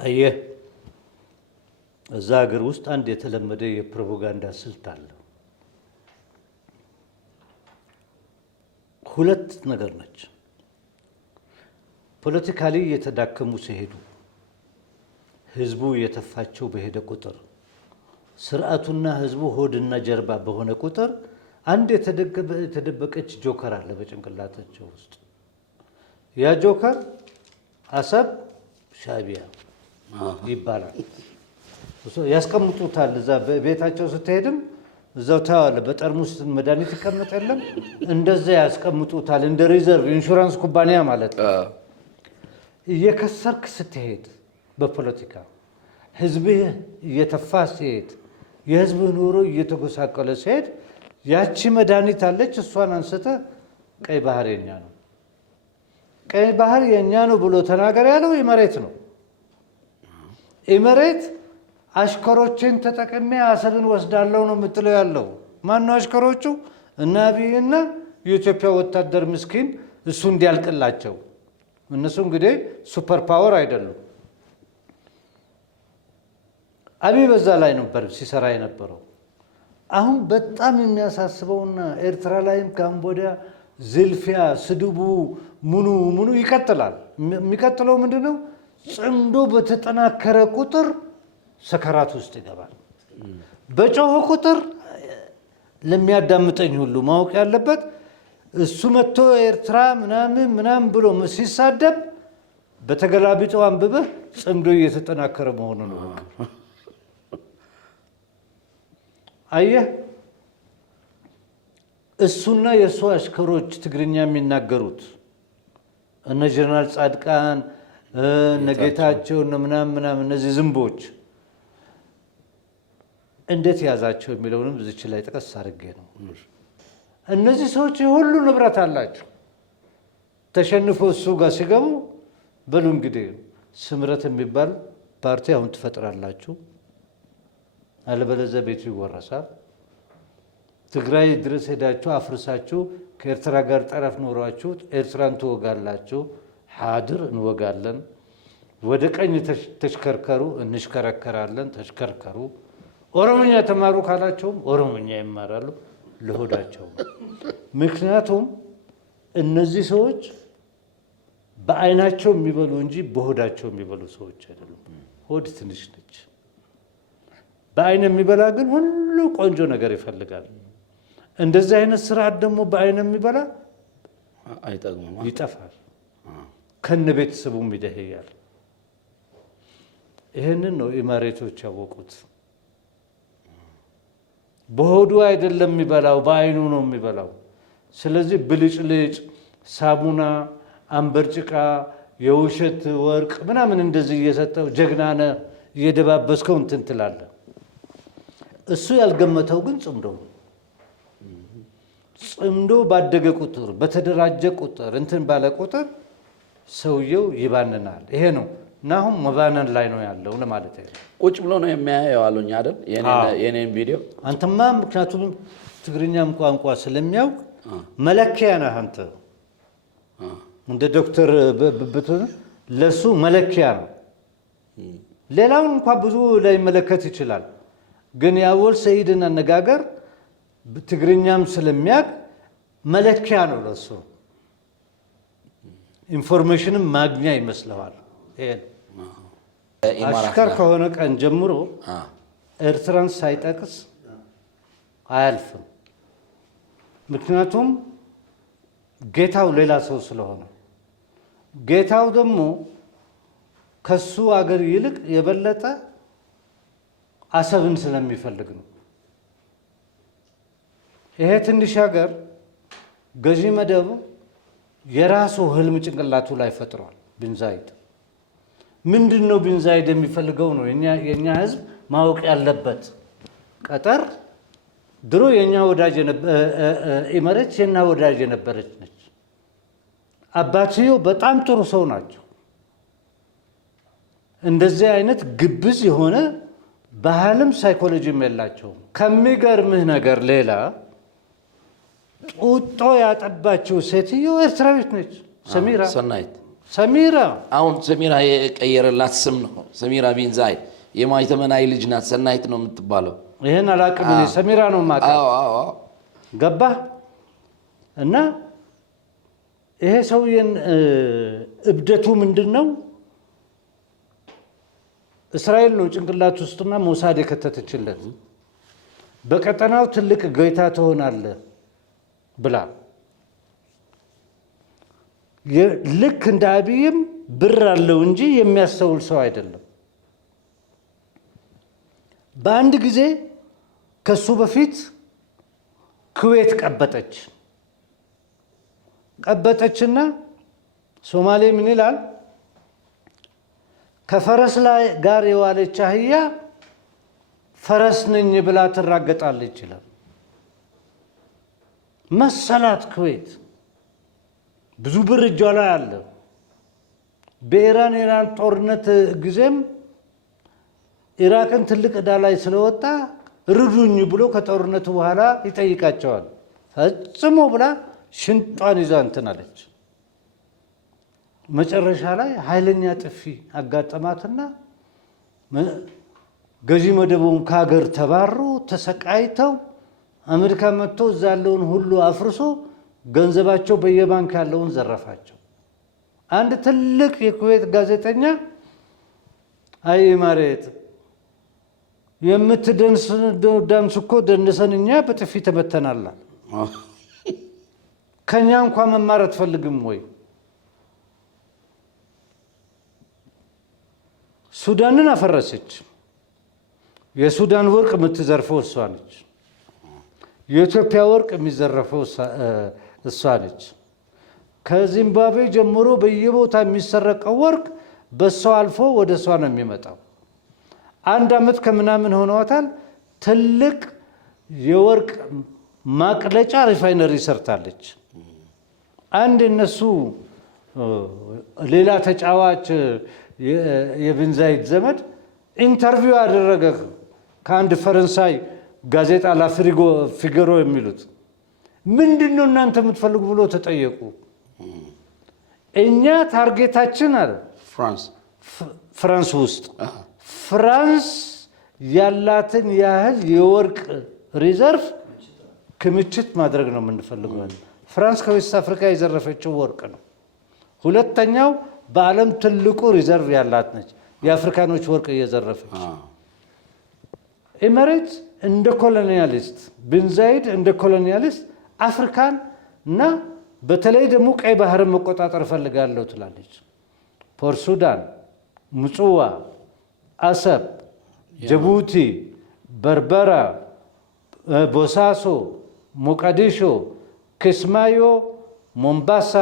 አየህ እዛ ሀገር ውስጥ አንድ የተለመደ የፕሮፓጋንዳ ስልት አለ። ሁለት ነገር ነች። ፖለቲካሊ እየተዳከሙ ሲሄዱ ህዝቡ እየተፋቸው በሄደ ቁጥር ስርዓቱና ህዝቡ ሆድና ጀርባ በሆነ ቁጥር አንድ የተደበቀች ጆከር አለ በጭንቅላታቸው ውስጥ። ያ ጆከር አሰብ ሻዕቢያ ይባላል። ያስቀምጡታል። እዛ ቤታቸው ስትሄድም እዛው ታያለህ። በጠርሙስ መድኃኒት ይቀመጥ የለም እንደዛ ያስቀምጡታል። እንደ ሪዘርቭ ኢንሹራንስ ኩባንያ ማለት ነው። እየከሰርክ ስትሄድ በፖለቲካ ህዝብህ እየተፋ ሲሄድ፣ የህዝብህ ኑሮ እየተጎሳቀለ ሲሄድ ያቺ መድኃኒት አለች። እሷን አንስተህ ቀይ ባህር የኛ ነው፣ ቀይ ባህር የኛ ነው ብሎ ተናገር ያለው የመሬት ነው። የመሬት አሽከሮችን ተጠቅሜ አሰብን ወስዳለው ነው የምትለው ያለው ማነው? አሽከሮቹ እና አብይና የኢትዮጵያ ወታደር ምስኪን እሱ እንዲያልቅላቸው። እነሱ እንግዲህ ሱፐር ፓወር አይደሉም። አብይ በዛ ላይ ነበር ሲሰራ የነበረው። አሁን በጣም የሚያሳስበውና ኤርትራ ላይም ካምቦዲያ ዝልፊያ፣ ስድቡ፣ ሙኑ ይቀጥላል። የሚቀጥለው ምንድነው? ጽምዶ በተጠናከረ ቁጥር ሰከራት ውስጥ ይገባል። በጮኸ ቁጥር ለሚያዳምጠኝ ሁሉ ማወቅ ያለበት እሱ መጥቶ ኤርትራ ምናምን ብሎ ሲሳደብ በተገላቢጠው አንብበህ ጽምዶ እየተጠናከረ መሆኑ ነው። አየህ እሱና የእሱ አሽከሮች ትግርኛ የሚናገሩት እነ ጀነራል ጻድቃን ነጌታቸው ምናምን እነዚህ ዝንቦች እንዴት ያዛቸው የሚለውንም እዚች ላይ ተቀስ አድርጌ ነው። እነዚህ ሰዎች ሁሉ ንብረት አላቸው። ተሸንፎ እሱ ጋር ሲገቡ በሉ እንግዲህ ስምረት የሚባል ፓርቲ አሁን ትፈጥራላችሁ፣ አለበለዚያ ቤቱ ይወረሳል። ትግራይ ድረስ ሄዳችሁ አፍርሳችሁ ከኤርትራ ጋር ጠረፍ ኖሯችሁ ኤርትራን ትወጋላችሁ። ሓድር እንወጋለን። ወደ ቀኝ ተሽከርከሩ፣ እንሽከረከራለን። ተሽከርከሩ። ኦሮምኛ ተማሩ ካላቸውም ኦሮምኛ ይማራሉ ለሆዳቸው። ምክንያቱም እነዚህ ሰዎች በአይናቸው የሚበሉ እንጂ በሆዳቸው የሚበሉ ሰዎች አይደሉም። ሆድ ትንሽ ነች። በአይን የሚበላ ግን ሁሉ ቆንጆ ነገር ይፈልጋል። እንደዚህ አይነት ስርዓት ደግሞ በአይን የሚበላ አይጠቅምም፣ ይጠፋል፣ ከነ ቤተሰቡም ይደህያል። ይህንን ነው ኢማሬቶች ያወቁት። በሆዱ አይደለም የሚበላው፣ በአይኑ ነው የሚበላው። ስለዚህ ብልጭልጭ፣ ሳሙና፣ አንበርጭቃ፣ የውሸት ወርቅ ምናምን እንደዚህ እየሰጠው ጀግናነ እየደባበስከው እንትን ትላለህ። እሱ ያልገመተው ግን ጽምዶ ጽምዶ ባደገ ቁጥር በተደራጀ ቁጥር እንትን ባለ ቁጥር ሰውየው ይባንናል። ይሄ ነው እና አሁን መባነን ላይ ነው ያለው ለማለት ነው። ቁጭ ብሎ ነው የሚያየው አሉኝ አይደል? የኔን ቪዲዮ አንተማ ምክንያቱም ትግርኛም ቋንቋ ስለሚያውቅ መለኪያ ነህ አንተ እንደ ዶክተር ብትሆን ለሱ መለኪያ ነው። ሌላውን እንኳን ብዙ ላይ መለከት ይችላል። ግን የአወል ሰይድን አነጋገር ትግርኛም ስለሚያውቅ መለኪያ ነው ለሱ። ኢንፎርሜሽንም ማግኛ ይመስለዋል። አሽከር ከሆነ ቀን ጀምሮ ኤርትራን ሳይጠቅስ አያልፍም። ምክንያቱም ጌታው ሌላ ሰው ስለሆነ፣ ጌታው ደግሞ ከሱ አገር ይልቅ የበለጠ አሰብን ስለሚፈልግ ነው። ይሄ ትንሽ ሀገር ገዢ መደቡ የራሱ ህልም ጭንቅላቱ ላይ ፈጥሯል። ቢን ዛይድ ምንድነው ቢን ዛይድ የሚፈልገው ነው የኛ ህዝብ ማወቅ ያለበት። ቀጠር ድሮ የኛ ወዳጅ ኢመሬት የኛ ወዳጅ የነበረች ነች። አባትየው በጣም ጥሩ ሰው ናቸው። እንደዚህ አይነት ግብዝ የሆነ ባህልም ሳይኮሎጂም የላቸውም። ከሚገርምህ ነገር ሌላ ጡጦ ያጠባችው ሴትዮ ኤርትራዊት ነች። ሰሚራ አሁን ሰሚራ የቀየረላት ስም ነው። ሰሚራ ቢን ዛይድ የማይተመናይ ልጅ ናት። ሰናይት ነው የምትባለው። ይሄን አላቅም እኔ ሰሚራ ነው የማውቀው። ገባህ? እና ይሄ ሰውዬን እብደቱ ምንድነው? እስራኤል ነው ጭንቅላት ውስጥና ሞሳድ የከተተችለት በቀጠናው ትልቅ ጌታ ትሆናለህ ብላ። ልክ እንደ አብይም ብር አለው እንጂ የሚያስተውል ሰው አይደለም። በአንድ ጊዜ ከሱ በፊት ኩዌት ቀበጠችና ሶማሌ ምን ይላል? ከፈረስ ላይ ጋር የዋለች አህያ ፈረስ ነኝ ብላ ትራገጣለች ይላል። መሰላት ኩዌት ብዙ ብር እጇ ላይ አለ። በኢራን ጦርነት ጊዜም ኢራቅን ትልቅ ዕዳ ላይ ስለወጣ ርዱኝ ብሎ ከጦርነቱ በኋላ ይጠይቃቸዋል። ፈጽሞ ብላ ሽንጧን ይዛ እንትን አለች። መጨረሻ ላይ ኃይለኛ ጥፊ አጋጠማትና ገዢ መደቡን ከሀገር ተባሩ ተሰቃይተው አሜሪካ መጥቶ እዛ ያለውን ሁሉ አፍርሶ ገንዘባቸው በየባንክ ያለውን ዘረፋቸው። አንድ ትልቅ የኩዌት ጋዜጠኛ አይ ማሬት የምትደንስ እኮ ደንሰን እኛ በጥፊ ተመተናል። ከኛ እንኳን መማር አትፈልግም ወይ? ሱዳንን አፈረሰች። የሱዳን ወርቅ የምትዘርፈው እሷ ነች። የኢትዮጵያ ወርቅ የሚዘረፈው እሷ ነች። ከዚምባብዌ ጀምሮ በየቦታ የሚሰረቀው ወርቅ በሷ አልፎ ወደ እሷ ነው የሚመጣው። 1 ዓመት ከምናምን ሆኗታል። ትልቅ የወርቅ ማቅለጫ ሪፋይነሪ ሰርታለች። አንድ እነሱ ሌላ ተጫዋች የቢን ዛይድ ዘመድ ኢንተርቪው አደረገ ከአንድ ፈረንሳይ ጋዜጣ ፊገሮ የሚሉት ምንድነው እናንተ የምትፈልጉ ብሎ ተጠየቁ። እኛ ታርጌታችን አለ ፍራንስ ውስጥ ፍራንስ ያላትን ያህል የወርቅ ሪዘርቭ ክምችት ማድረግ ነው የምንፈልገው። ፍራንስ ከዌስት አፍሪካ የዘረፈችው ወርቅ ነው። ሁለተኛው በዓለም ትልቁ ሪዘርቭ ያላት ነች። የአፍሪካኖች ወርቅ እየዘረፈች ኤሚሬትስ እንደ ኮሎኒያሊስት ቢን ዛይድ እንደ ኮሎኒያሊስት አፍሪካን እና በተለይ ደግሞ ቀይ ባህርን መቆጣጠር ፈልጋለሁ ትላለች። ፖርት ሱዳን፣ ምጽዋ፣ አሰብ፣ ጅቡቲ፣ በርበራ፣ ቦሳሶ፣ ሞቃዲሾ፣ ኪስማዮ፣ ሞምባሳ፣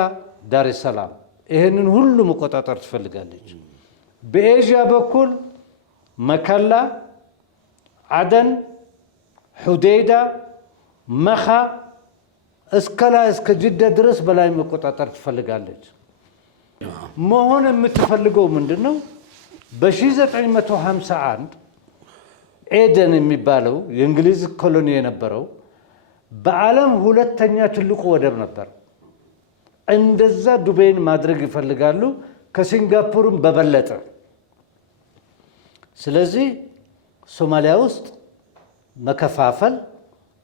ዳር ሰላም ይሄንን ሁሉ መቆጣጠር ትፈልጋለች። በኤዥያ በኩል መከላ፣ አደን፣ ሁዴይዳ፣ መኻ እስከ ጅዳ ድረስ በላይ መቆጣጠር ትፈልጋለች። መሆን የምትፈልገው ምንድነው? በ1951 ኤደን የሚባለው የእንግሊዝ ኮሎኒ የነበረው በዓለም ሁለተኛ ትልቁ ወደብ ነበር። እንደዛ ዱባይን ማድረግ ይፈልጋሉ ከሲንጋፖርም በበለጠ። ስለዚህ ሶማሊያ ውስጥ መከፋፈል፣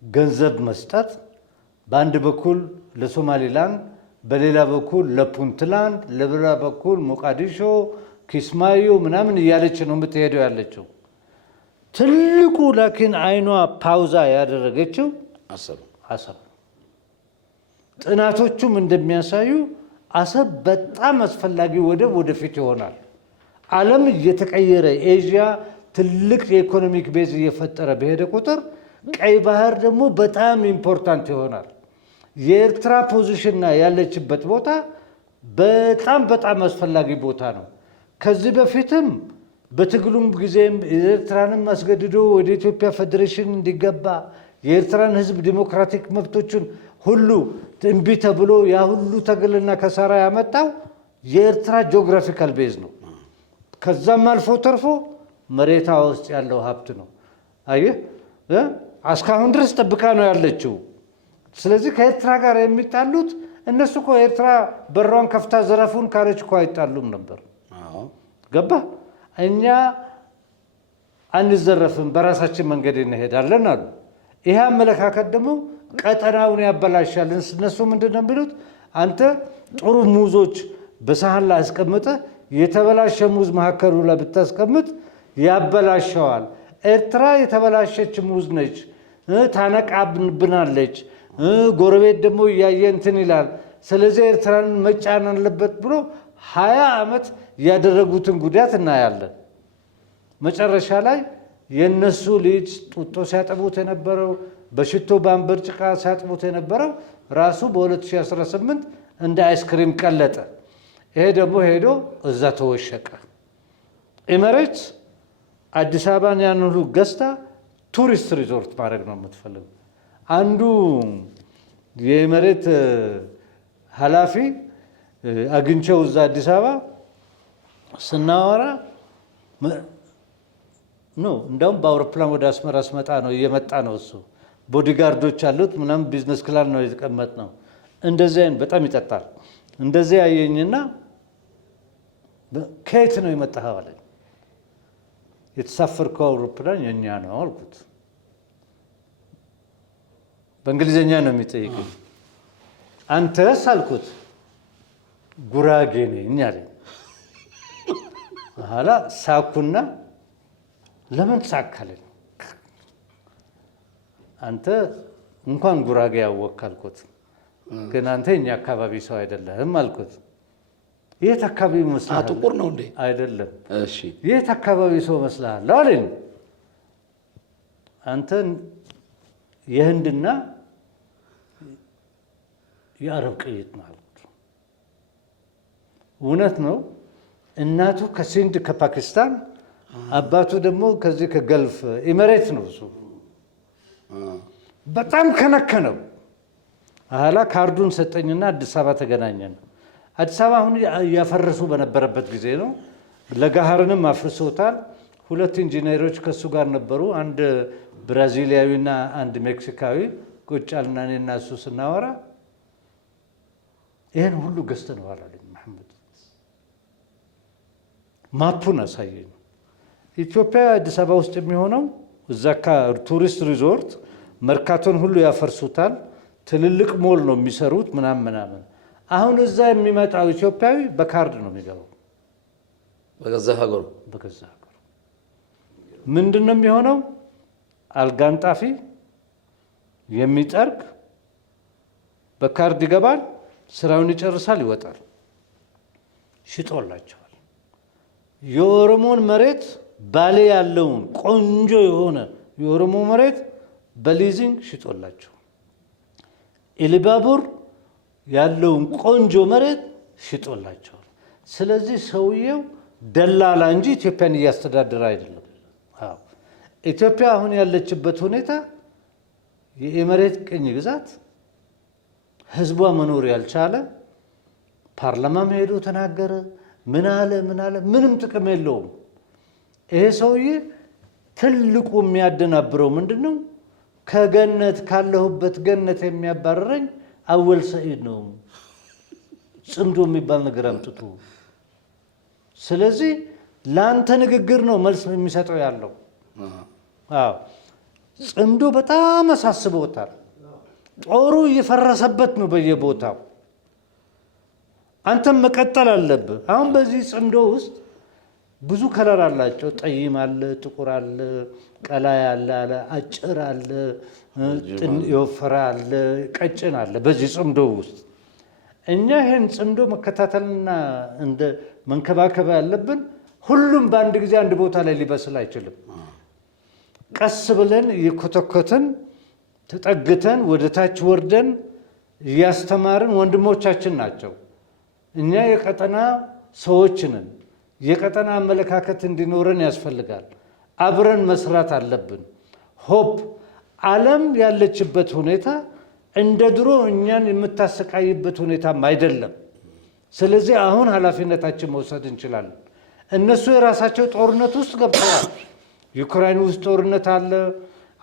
ገንዘብ መስጠት፣ በአንድ በኩል ለሶማሊላንድ፣ በሌላ በኩል ለፑንትላንድ፣ ለሌላ በኩል ሞቃዲሾ፣ ኪስማዮ ምናምን እያለች ነው የምትሄደው ያለችው። ትልቁ ላኪን አይኗ ፓውዛ ያደረገችው አሰብ። ጥናቶቹም እንደሚያሳዩ አሰብ በጣም አስፈላጊ ወደብ ወደፊት ይሆናል። ዓለም እየተቀየረ ኤዥያ ትልቅ የኢኮኖሚክ ቤዝ እየፈጠረ በሄደ ቁጥር ቀይ ባህር ደግሞ በጣም ኢምፖርታንት ይሆናል። የኤርትራ ፖዚሽንና ያለችበት ቦታ በጣም አስፈላጊ ቦታ ነው። ከዚህ በፊትም በትግሉም ጊዜም ኤርትራንም አስገድዶ ወደ ኢትዮጵያ ፌዴሬሽን እንዲገባ የኤርትራን ሕዝብ ዲሞክራቲክ መብቶችን ሁሉ እምቢ ተብሎ ያ ሁሉ ትግልና ከሳራ ያመጣው የኤርትራ ጂኦግራፊካል ቤዝ ነው። ከዛም አልፎ ተርፎ መሬታ ውስጥ ያለው ሀብት ነው። አየህ እስካሁን ድረስ ጠብቃ ነው ያለችው። ስለዚህ ከኤርትራ ጋር የሚጣሉት እነሱ እኮ ኤርትራ በሯን ከፍታ ዘረፉን ካለች እኮ አይጣሉም ነበር። ገባ? እኛ አንዘረፍም በራሳችን መንገድ እንሄዳለን አሉ። ይሄ አመለካከት ደግሞ ቀጠናውን ያበላሻል። እነሱ ምንድን ነው የሚሉት? አንተ ጥሩ ሙዞች በሳህን ላይ አስቀምጠህ የተበላሸ ሙዝ መካከሉ ላይ ብታስቀምጥ ያበላሸዋል። ኤርትራ የተበላሸች ሙዝ ነች፣ ታነቃብናለች፣ ጎረቤት ደግሞ እያየ እንትን ይላል። ስለዚህ ኤርትራን መጫን አለበት ብሎ 20 ዓመት ያደረጉትን ጉዳት እናያለን። መጨረሻ ላይ የነሱ ልጅ ጡጦ ሲያጠቡት የነበረው በሽቶ ባንበር ጭቃ ሲያጥቡት የነበረው ራሱ በ2018 እንደ አይስክሪም ቀለጠ። ይሄ ደግሞ ሄዶ እዛ ተወሸቀ። ኤመሬት አዲስ አበባን ያን ሁሉ ገዝታ ቱሪስት ሪዞርት ማድረግ ነው የምትፈልገው። አንዱ የኤመሬት ኃላፊ አግኝቸው እዛ አዲስ አበባ ስናወራ ነው እንደውም በአውሮፕላን ወደ አስመራ ስመጣ ነው እየመጣ ነው እሱ ቦዲጋርዶች አሉት ምናምን ቢዝነስ ክላስ ነው የተቀመጥ ነው። እንደዚህ አይነት በጣም ይጠጣል። እንደዚህ ያየኝና ከየት ነው የመጣኸው አለኝ። የተሳፈርከው አውሮፕላን የኛ ነው አልኩት። በእንግሊዝኛ ነው የሚጠይቀኝ። አንተስ አልኩት። ጉራጌ ነኝ አለኝ። ኋላ ሳኩና ለምን ሳካለኝ? አንተ እንኳን ጉራጌ ያወቅክ አልኩት፣ ግን አንተ የኛ አካባቢ ሰው አይደለህም አልኩት። የት አካባቢ መስለሃል? ጥቁር ነው እንዴ? አይደለም። እሺ የት አካባቢ ሰው መስለሃል አለኝ። አንተ የህንድና የአረብ ቅይጥ ነው አልኩት። እውነት ነው። እናቱ ከሲንድ ከፓኪስታን፣ አባቱ ደግሞ ከዚህ ከገልፍ ኤሚሬት ነው። እሱ በጣም ከነከነው። ኋላ ካርዱን ሰጠኝና አዲስ አበባ ተገናኘን። አዲስ አበባ አሁን እያፈረሱ በነበረበት ጊዜ ነው። ለጋሃርንም አፍርሶታል። 2 ኢንጂነሮች ከሱ ጋር ነበሩ። አንድ ብራዚሊያዊና አንድ ሜክሲካዊ። ቁጭ አልና እኔና እሱ ስናወራ ይሄን ሁሉ ገዝተነዋል አለኝ መሐመድ። ማፑን አሳየኝ። ኢትዮጵያ አዲስ አበባ ውስጥ የሚሆነው እዛ ቱሪስት ሪዞርት መርካቶን ሁሉ ያፈርሱታል። ትልልቅ ሞል ነው የሚሰሩት ምናምን። አሁን እዛ የሚመጣው ኢትዮጵያዊ በካርድ ነው የሚገባው። በገዛ ሀገሩ ምንድን ነው የሚሆነው? አልጋንጣፊ የሚጠርግ በካርድ ይገባል፣ ስራውን ይጨርሳል፣ ይወጣል። ሽጦላቸዋል። የኦሮሞን መሬት ባሌ ያለውን ቆንጆ የሆነ የኦሮሞ መሬት በሊዚንግ ሽጦላቸው፣ ኢሉባቡር ያለውን ቆንጆ መሬት ሽጦላቸዋል። ስለዚህ ሰውየው ደላላ እንጂ ኢትዮጵያን እያስተዳደረ አይደለም። ኢትዮጵያ አሁን ያለችበት ሁኔታ የኤሚሬት ቅኝ ግዛት፣ ህዝቧ መኖር ያልቻለ፣ ፓርላማም ሄዶ ተናገረ፣ ምን አለ ምንም ጥቅም የለውም። ይሄ ሰውዬ ትልቁ የሚያደናብረው ምንድነው? ከገነት ካለሁበት ገነት የሚያባረረኝ አወል ሰዒድ ነው ጽምዶ የሚባል ነገር አምጥቶ ስለዚህ ላንተ ንግግር ነው መልስ የሚሰጠው ያለው አዎ ጽምዶ በጣም አሳስቦታል ጦሩ እየፈረሰበት ነው በየቦታው አንተም መቀጠል አለብህ አሁን በዚህ ጽምዶ ውስጥ ብዙ ከለር አላቸው ጠይም አለ ጥቁር አለ ቀላ ያለ አለ አጭር አለ የወፈረ አለ ቀጭን አለ በዚህ ጽምዶ ውስጥ እኛ ይሄን ጽምዶ መከታተልና እንደ መንከባከብ ያለብን ሁሉም በአንድ ጊዜ አንድ ቦታ ላይ ሊበስል አይችልም ቀስ ብለን የኮተኮተን ተጠግተን ወደ ታች ወርደን ያስተማርን ወንድሞቻችን ናቸው እኛ የቀጠና ሰዎች ነን የቀጠና አመለካከት እንዲኖረን ያስፈልጋል አብረን መስራት አለብን ሆፕ ዓለም ያለችበት ሁኔታ እንደ ድሮ እኛን የምታሰቃይበት ሁኔታም አይደለም ስለዚህ አሁን ኃላፊነታችን መውሰድ እንችላለን እነሱ የራሳቸው ጦርነት ውስጥ ገብተዋል ዩክሬን ውስጥ ጦርነት አለ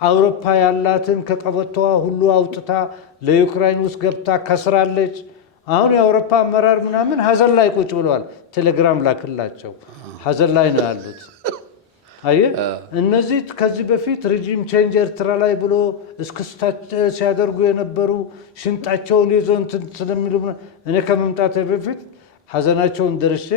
አውሮፓ ያላትን ከቀበቶዋ ሁሉ አውጥታ ለዩክሬን ውስጥ ገብታ ከስራለች አሁን የአውሮፓ አመራር ምናምን ሀዘን ላይ ቁጭ ብለዋል ቴሌግራም ላክላቸው ሀዘን ላይ ነው ያሉት አየ እነዚህ ከዚህ በፊት ሪጂም ቼንጅ ኤርትራ ላይ ብሎ እስክስታ ሲያደርጉ የነበሩ ሽንጣቸውን ይዘው እንትን ስለሚሉ እኔ ከመምጣቴ በፊት ሀዘናቸውን ደርሼ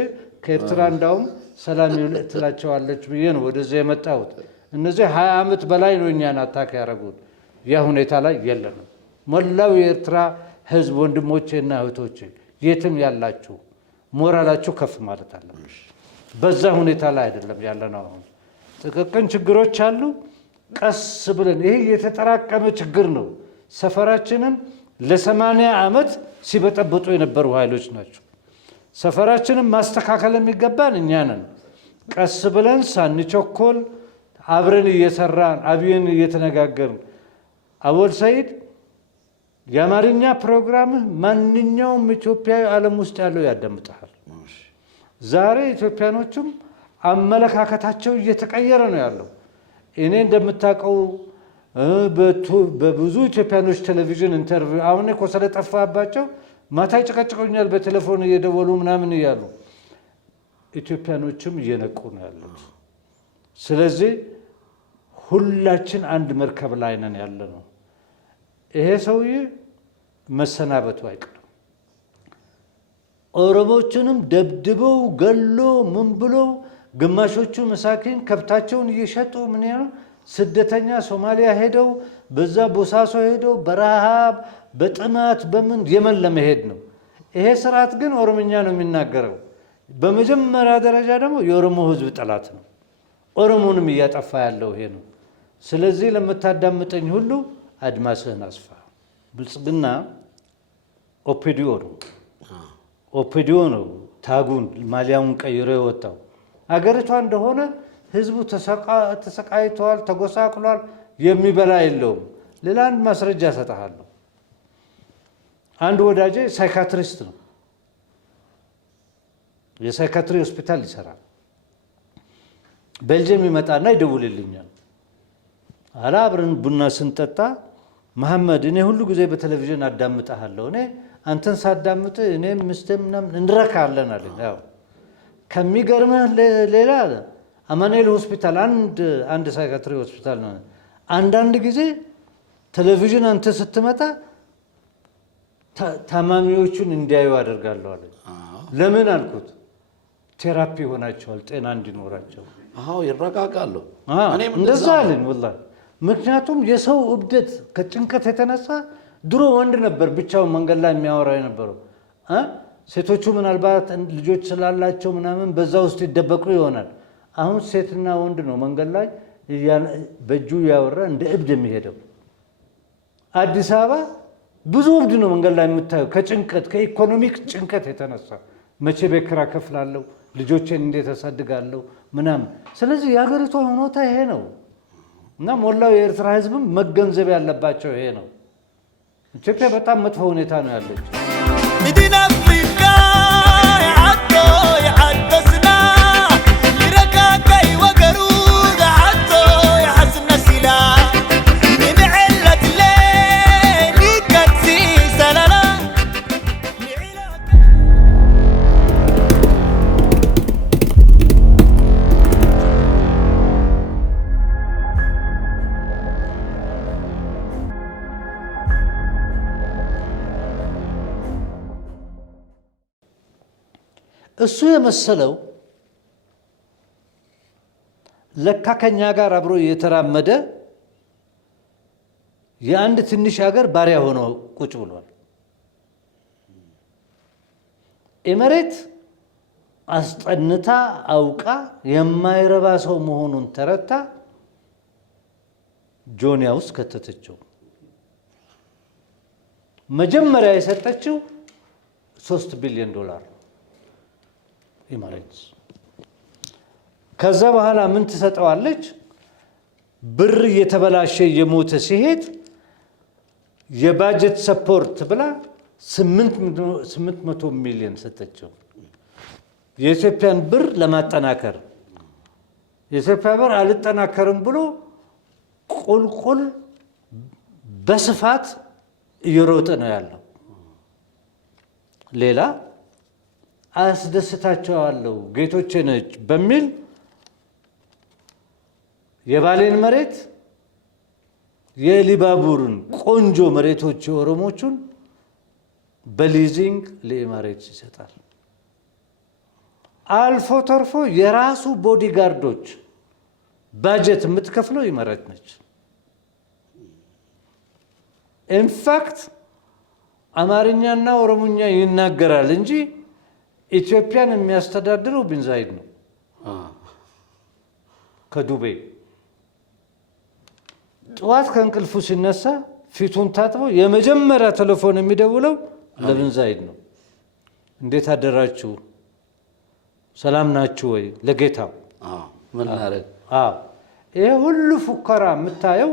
ከኤርትራ እንዳውም ሰላም ትላቸዋለች ብዬ ነው ወደዚህ የመጣሁት እነዚህ 20 ዓመት በላይ ነው እኛን አታክ ያደረጉት ያ ሁኔታ ላይ የለንም ሞላው የኤርትራ ህዝብ ወንድሞቼና እህቶቼ የትም ያላችሁ ሞራላችሁ ከፍ ማለት አለበት በዛ ሁኔታ ላይ አይደለም ያለነው አሁን ጥቅቅን ችግሮች አሉ ቀስ ብለን ይሄ የተጠራቀመ ችግር ነው ሰፈራችንን ለ80 ዓመት ሲበጠብጡ የነበሩ ኃይሎች ናቸው ሰፈራችንን ማስተካከል የሚገባን እኛ ነን ቀስ ብለን ሳንቸኮል አብረን እየሰራን አብየን እየተነጋገርን አወል ሰዒድ የአማርኛ ፕሮግራም ማንኛውም ኢትዮጵያዊ ዓለም ውስጥ ያለው ያዳምጣል ዛሬ ኢትዮጵያኖችም አመለካከታቸው እየተቀየረ ነው ያለው እኔ እንደምታውቀው በብዙ ኢትዮጵያኖች ቴሌቪዥን ኢንተርቪው አሁን እኮ ስለጠፋባቸው ማታ ይጨቀጭቁኛል በቴሌፎን እየደወሉ ምናምን ይያሉ ኢትዮጵያኖችም እየነቁ ነው ያሉት ስለዚህ ሁላችን አንድ መርከብ ላይ ነን ያለነው ይሄ ሰውዬ መሰናበቱ አይቀርም ኦሮሞዎችንም ደብድበው ገሎ ምን ብሎ ግማሾቹ መሳኪን ከብታቸውን እየሸጡ ምን ያሉ ስደተኛ ሶማሊያ ሄደው በዛ ቦሳሶ ሄደው በረሃብ በጥማት በምን የመን ለመሄድ ነው ይሄ ስርዓት ግን ኦሮምኛ ነው የሚናገረው በመጀመሪያ ደረጃ ደግሞ የኦሮሞ ህዝብ ጠላት ነው ኦሮሞንም እያጠፋ ያለው ይሄ ነው ስለዚህ ለምታዳምጠኝ ሁሉ አድማስህን አስፋ ብልጽግና ኦፒዲዮ ነው ታጉን ማሊያውን ቀይሮ የወጣው አገሪቷ እንደሆነ ህዝቡ ተሰቃይቷል ተጎሳቅሏል የሚበላ የለውም ሌላ አንድ ማስረጃ ሰጣለሁ አንድ ወዳጄ ሳይካትሪስት ነው የሳይካትሪ ሆስፒታል ይሰራል ቤልጅየም ይመጣና ይደውልልኛል አብረን ቡና ስንጠጣ መሐመድ እኔ ሁሉ ጊዜ በቴሌቪዥን አዳምጣለሁ እኔ አንተን ሳዳምጥ እኔም ምስተምናም እንረካለን አለኝ ያው ከሚገርምህ ሌላ አማኑኤል ሆስፒታል አንድ ሳይካትሪ ሆስፒታል ነው አንዳንድ ጊዜ ቴሌቪዥን አንተ ስትመጣ ታማሚዎቹን እንዲያዩ አደርጋለሁ አለኝ ለምን አልኩት ቴራፒ ሆናቸዋል ጤና እንዲኖራቸው ይረጋጋሉ እኔም እንደዛ አለኝ ወላሂ ምክንያቱም የሰው እብደት ከጭንቀት የተነሳ ድሮ ወንድ ነበር ብቻውን መንገድ ላይ የሚያወራው የነበረው ሴቶቹ ምናልባት ልጆች ስላላቸው ምናምን በዛ ውስጥ ይደበቁ ይሆናል አሁን ሴትና ወንድ ነው መንገድ ላይ በእጁ ያወራ እንደ እብድ የሚሄደው አዲስ አበባ ብዙ እብድ ነው መንገድ ላይ የምታየው ከጭንቀት ከኢኮኖሚክ ጭንቀት የተነሳ መቼ ቤት ኪራይ ከፍላለሁ ልጆቼን እንዴት አሳድጋለሁ ምናምን ስለዚህ የሀገሪቷ ሁኔታ ይሄ ነው እና ሞላው የኤርትራ ህዝብም መገንዘብ ያለባቸው ይሄ ነው ኢትዮጵያ በጣም መጥፎ ሁኔታ ነው ያለችው مدينة أفريقيا يعدسنا يركاكي وقرود عدو يحزن سلا من እሱ የመሰለው ለካ ከኛ ጋር አብሮ እየተራመደ የአንድ ትንሽ ሀገር ባሪያ ሆኖ ቁጭ ብሏል። ኤመሬት አስጠንታ አውቃ የማይረባ ሰው መሆኑን ተረታ ጆንያ ውስጥ ከተተችው። መጀመሪያ የሰጠችው $3 ቢሊዮን ኤመሬትስ። ከዛ በኋላ ምን ትሰጠዋለች? ብር እየተበላሸ እየሞተ ሲሄድ የባጀት ሰፖርት ብላ 800 ሚሊዮን ሰጠችው። የኢትዮጵያን ብር ለማጠናከር የኢትዮጵያ ብር አልጠናከርም ብሎ ቁልቁል በስፋት እየሮጠ ነው ያለው። ሌላ አስደስታቸዋለሁ ጌቶቼ ነች በሚል የባሌን መሬት የሊባቡርን ቆንጆ መሬቶች የኦሮሞቹን በሊዚንግ ለኤመሬትስ ይሰጣል። አልፎ ተርፎ የራሱ ቦዲጋርዶች ባጀት የምትከፍለው ኤመሬት ነች። ኢንፋክት አማርኛና ኦሮሞኛ ይናገራል እንጂ ኢትዮጵያን የሚያስተዳድረው ቢን ዛይድ ነው ከዱቤ። ጠዋት ከእንቅልፉ ሲነሳ ፊቱን ታጥቦ የመጀመሪያ ቴሌፎን የሚደውለው ለቢን ዛይድ ነው። እንዴት አደራችሁ? ሰላም ናችሁ ወይ? ለጌታው ምን አረግ? ይሄ ሁሉ ፉከራ የምታየው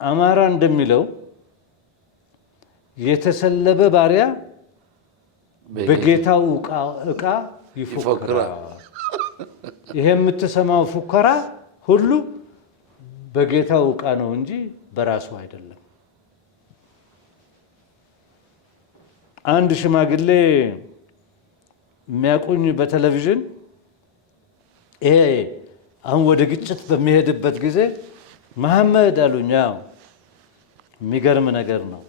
አማራ እንደሚለው የተሰለበ ባሪያ በጌታው ዕቃ ይፎክራል። ይሄ የምትሰማው ፉከራ ሁሉ በጌታው ዕቃ ነው እንጂ በራሱ አይደለም። አንድ ሽማግሌ የሚያቁኝ በቴሌቪዥን ይሄ አሁን ወደ ግጭት በሚሄድበት ጊዜ መሐመድ አሉኝ። የሚገርም ነገር ነው።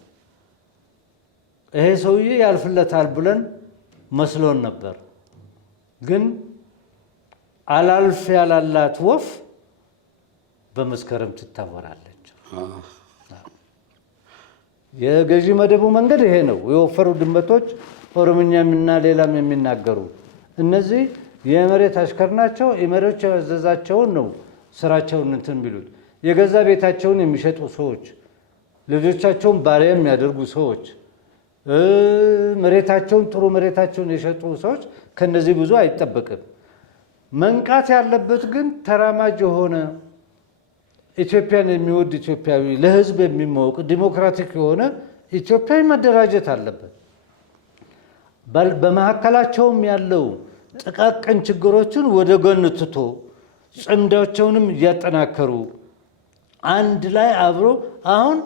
ይሄ ሰውዬ ያልፍለታል ብለን መስሎን ነበር። ግን አላልፍ ያላላት ወፍ በመስከረም ትታወራለች። የገዢ መደቡ መንገድ ይሄ ነው። የወፈሩ ድመቶች ኦሮምኛና ሌላም የሚናገሩ እነዚህ የኤመሬት አሽከር ናቸው። ኤመሬቶች ያዘዛቸውን ነው ስራቸውን እንትን ቢሉት። የገዛ ቤታቸውን የሚሸጡ ሰዎች፣ ልጆቻቸውን ባሪያ የሚያደርጉ ሰዎች፣ መሬታቸውን ጥሩ መሬታቸውን የሸጡ ሰዎች ከነዚህ ብዙ አይጠበቅም። መንቃት ያለበት ግን ተራማጅ የሆነ ኢትዮጵያን የሚወድ ኢትዮጵያዊ፣ ለህዝብ የሚሞቅ ዲሞክራቲክ የሆነ ኢትዮጵያዊ መደራጀት አለበት። በመካከላቸውም ያለው ጥቃቅን ችግሮችን ወደ ጎን ትቶ ጽምዳቸውንም እያጠናከሩ አንድ ላይ አብሮ አሁን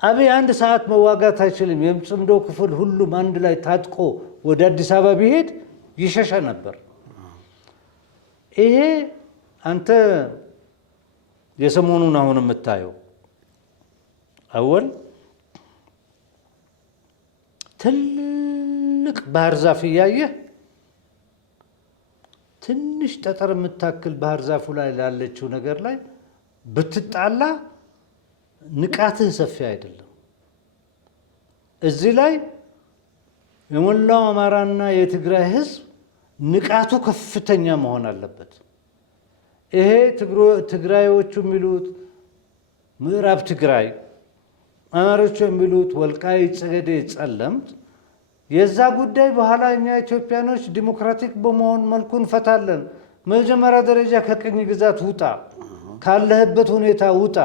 አብይ አንድ ሰዓት መዋጋት አይችልም። የጽምዶ ክፍል ሁሉም አንድ ላይ ታጥቆ ወደ አዲስ አበባ ቢሄድ ይሸሸ ነበር። ይሄ አንተ የሰሞኑን አሁን የምታየው አወል ትልቅ ባህር ዛፍ እያየህ ትንሽ ጠጠር የምታክል ባህር ዛፉ ላይ ላለችው ነገር ላይ ብትጣላ ንቃትህ ሰፊ አይደለም። እዚህ ላይ የሞላው አማራና የትግራይ ህዝብ ንቃቱ ከፍተኛ መሆን አለበት። ይሄ ትግራዮቹ የሚሉት ምዕራብ ትግራይ፣ አማሮቹ የሚሉት ወልቃይት፣ ጸገዴ፣ ጸለምት የዛ ጉዳይ በኋላ እኛ ኢትዮጵያኖች ዲሞክራቲክ በመሆን መልኩ እንፈታለን። መጀመሪያ ደረጃ ከቅኝ ግዛት ውጣ፣ ካለህበት ሁኔታ ውጣ።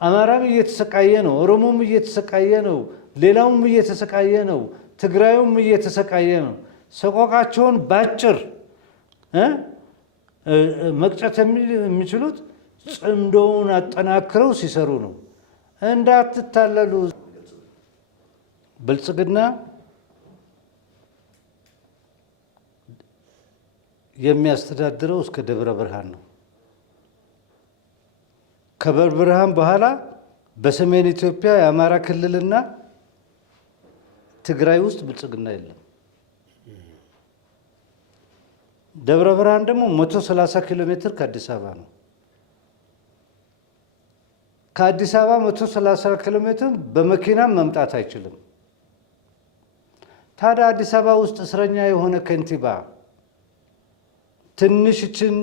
አማራም እየተሰቃየ ነው፣ ኦሮሞም እየተሰቃየ ነው፣ ሌላውም እየተሰቃየ ነው፣ ትግራዩም እየተሰቃየ ነው። ሰቆቃቸውን ባጭር መቅጨት የሚችሉት ጽምዶውን አጠናክረው ሲሰሩ ነው። እንዳትታለሉ። ብልጽግና የሚያስተዳድረው እስከ ደብረ ብርሃን ነው። ከደብረ ብርሃን በኋላ በሰሜን ኢትዮጵያ የአማራ ክልልና ትግራይ ውስጥ ብልጽግና የለም። ደብረ ብርሃን ደግሞ 130 ኪሎ ሜትር ከአዲስ አበባ ነው። ከአዲስ አበባ 130 ኪሎ ሜትር በመኪናም መምጣት አይችልም። ታዲያ አዲስ አበባ ውስጥ እስረኛ የሆነ ከንቲባ ትንሽችን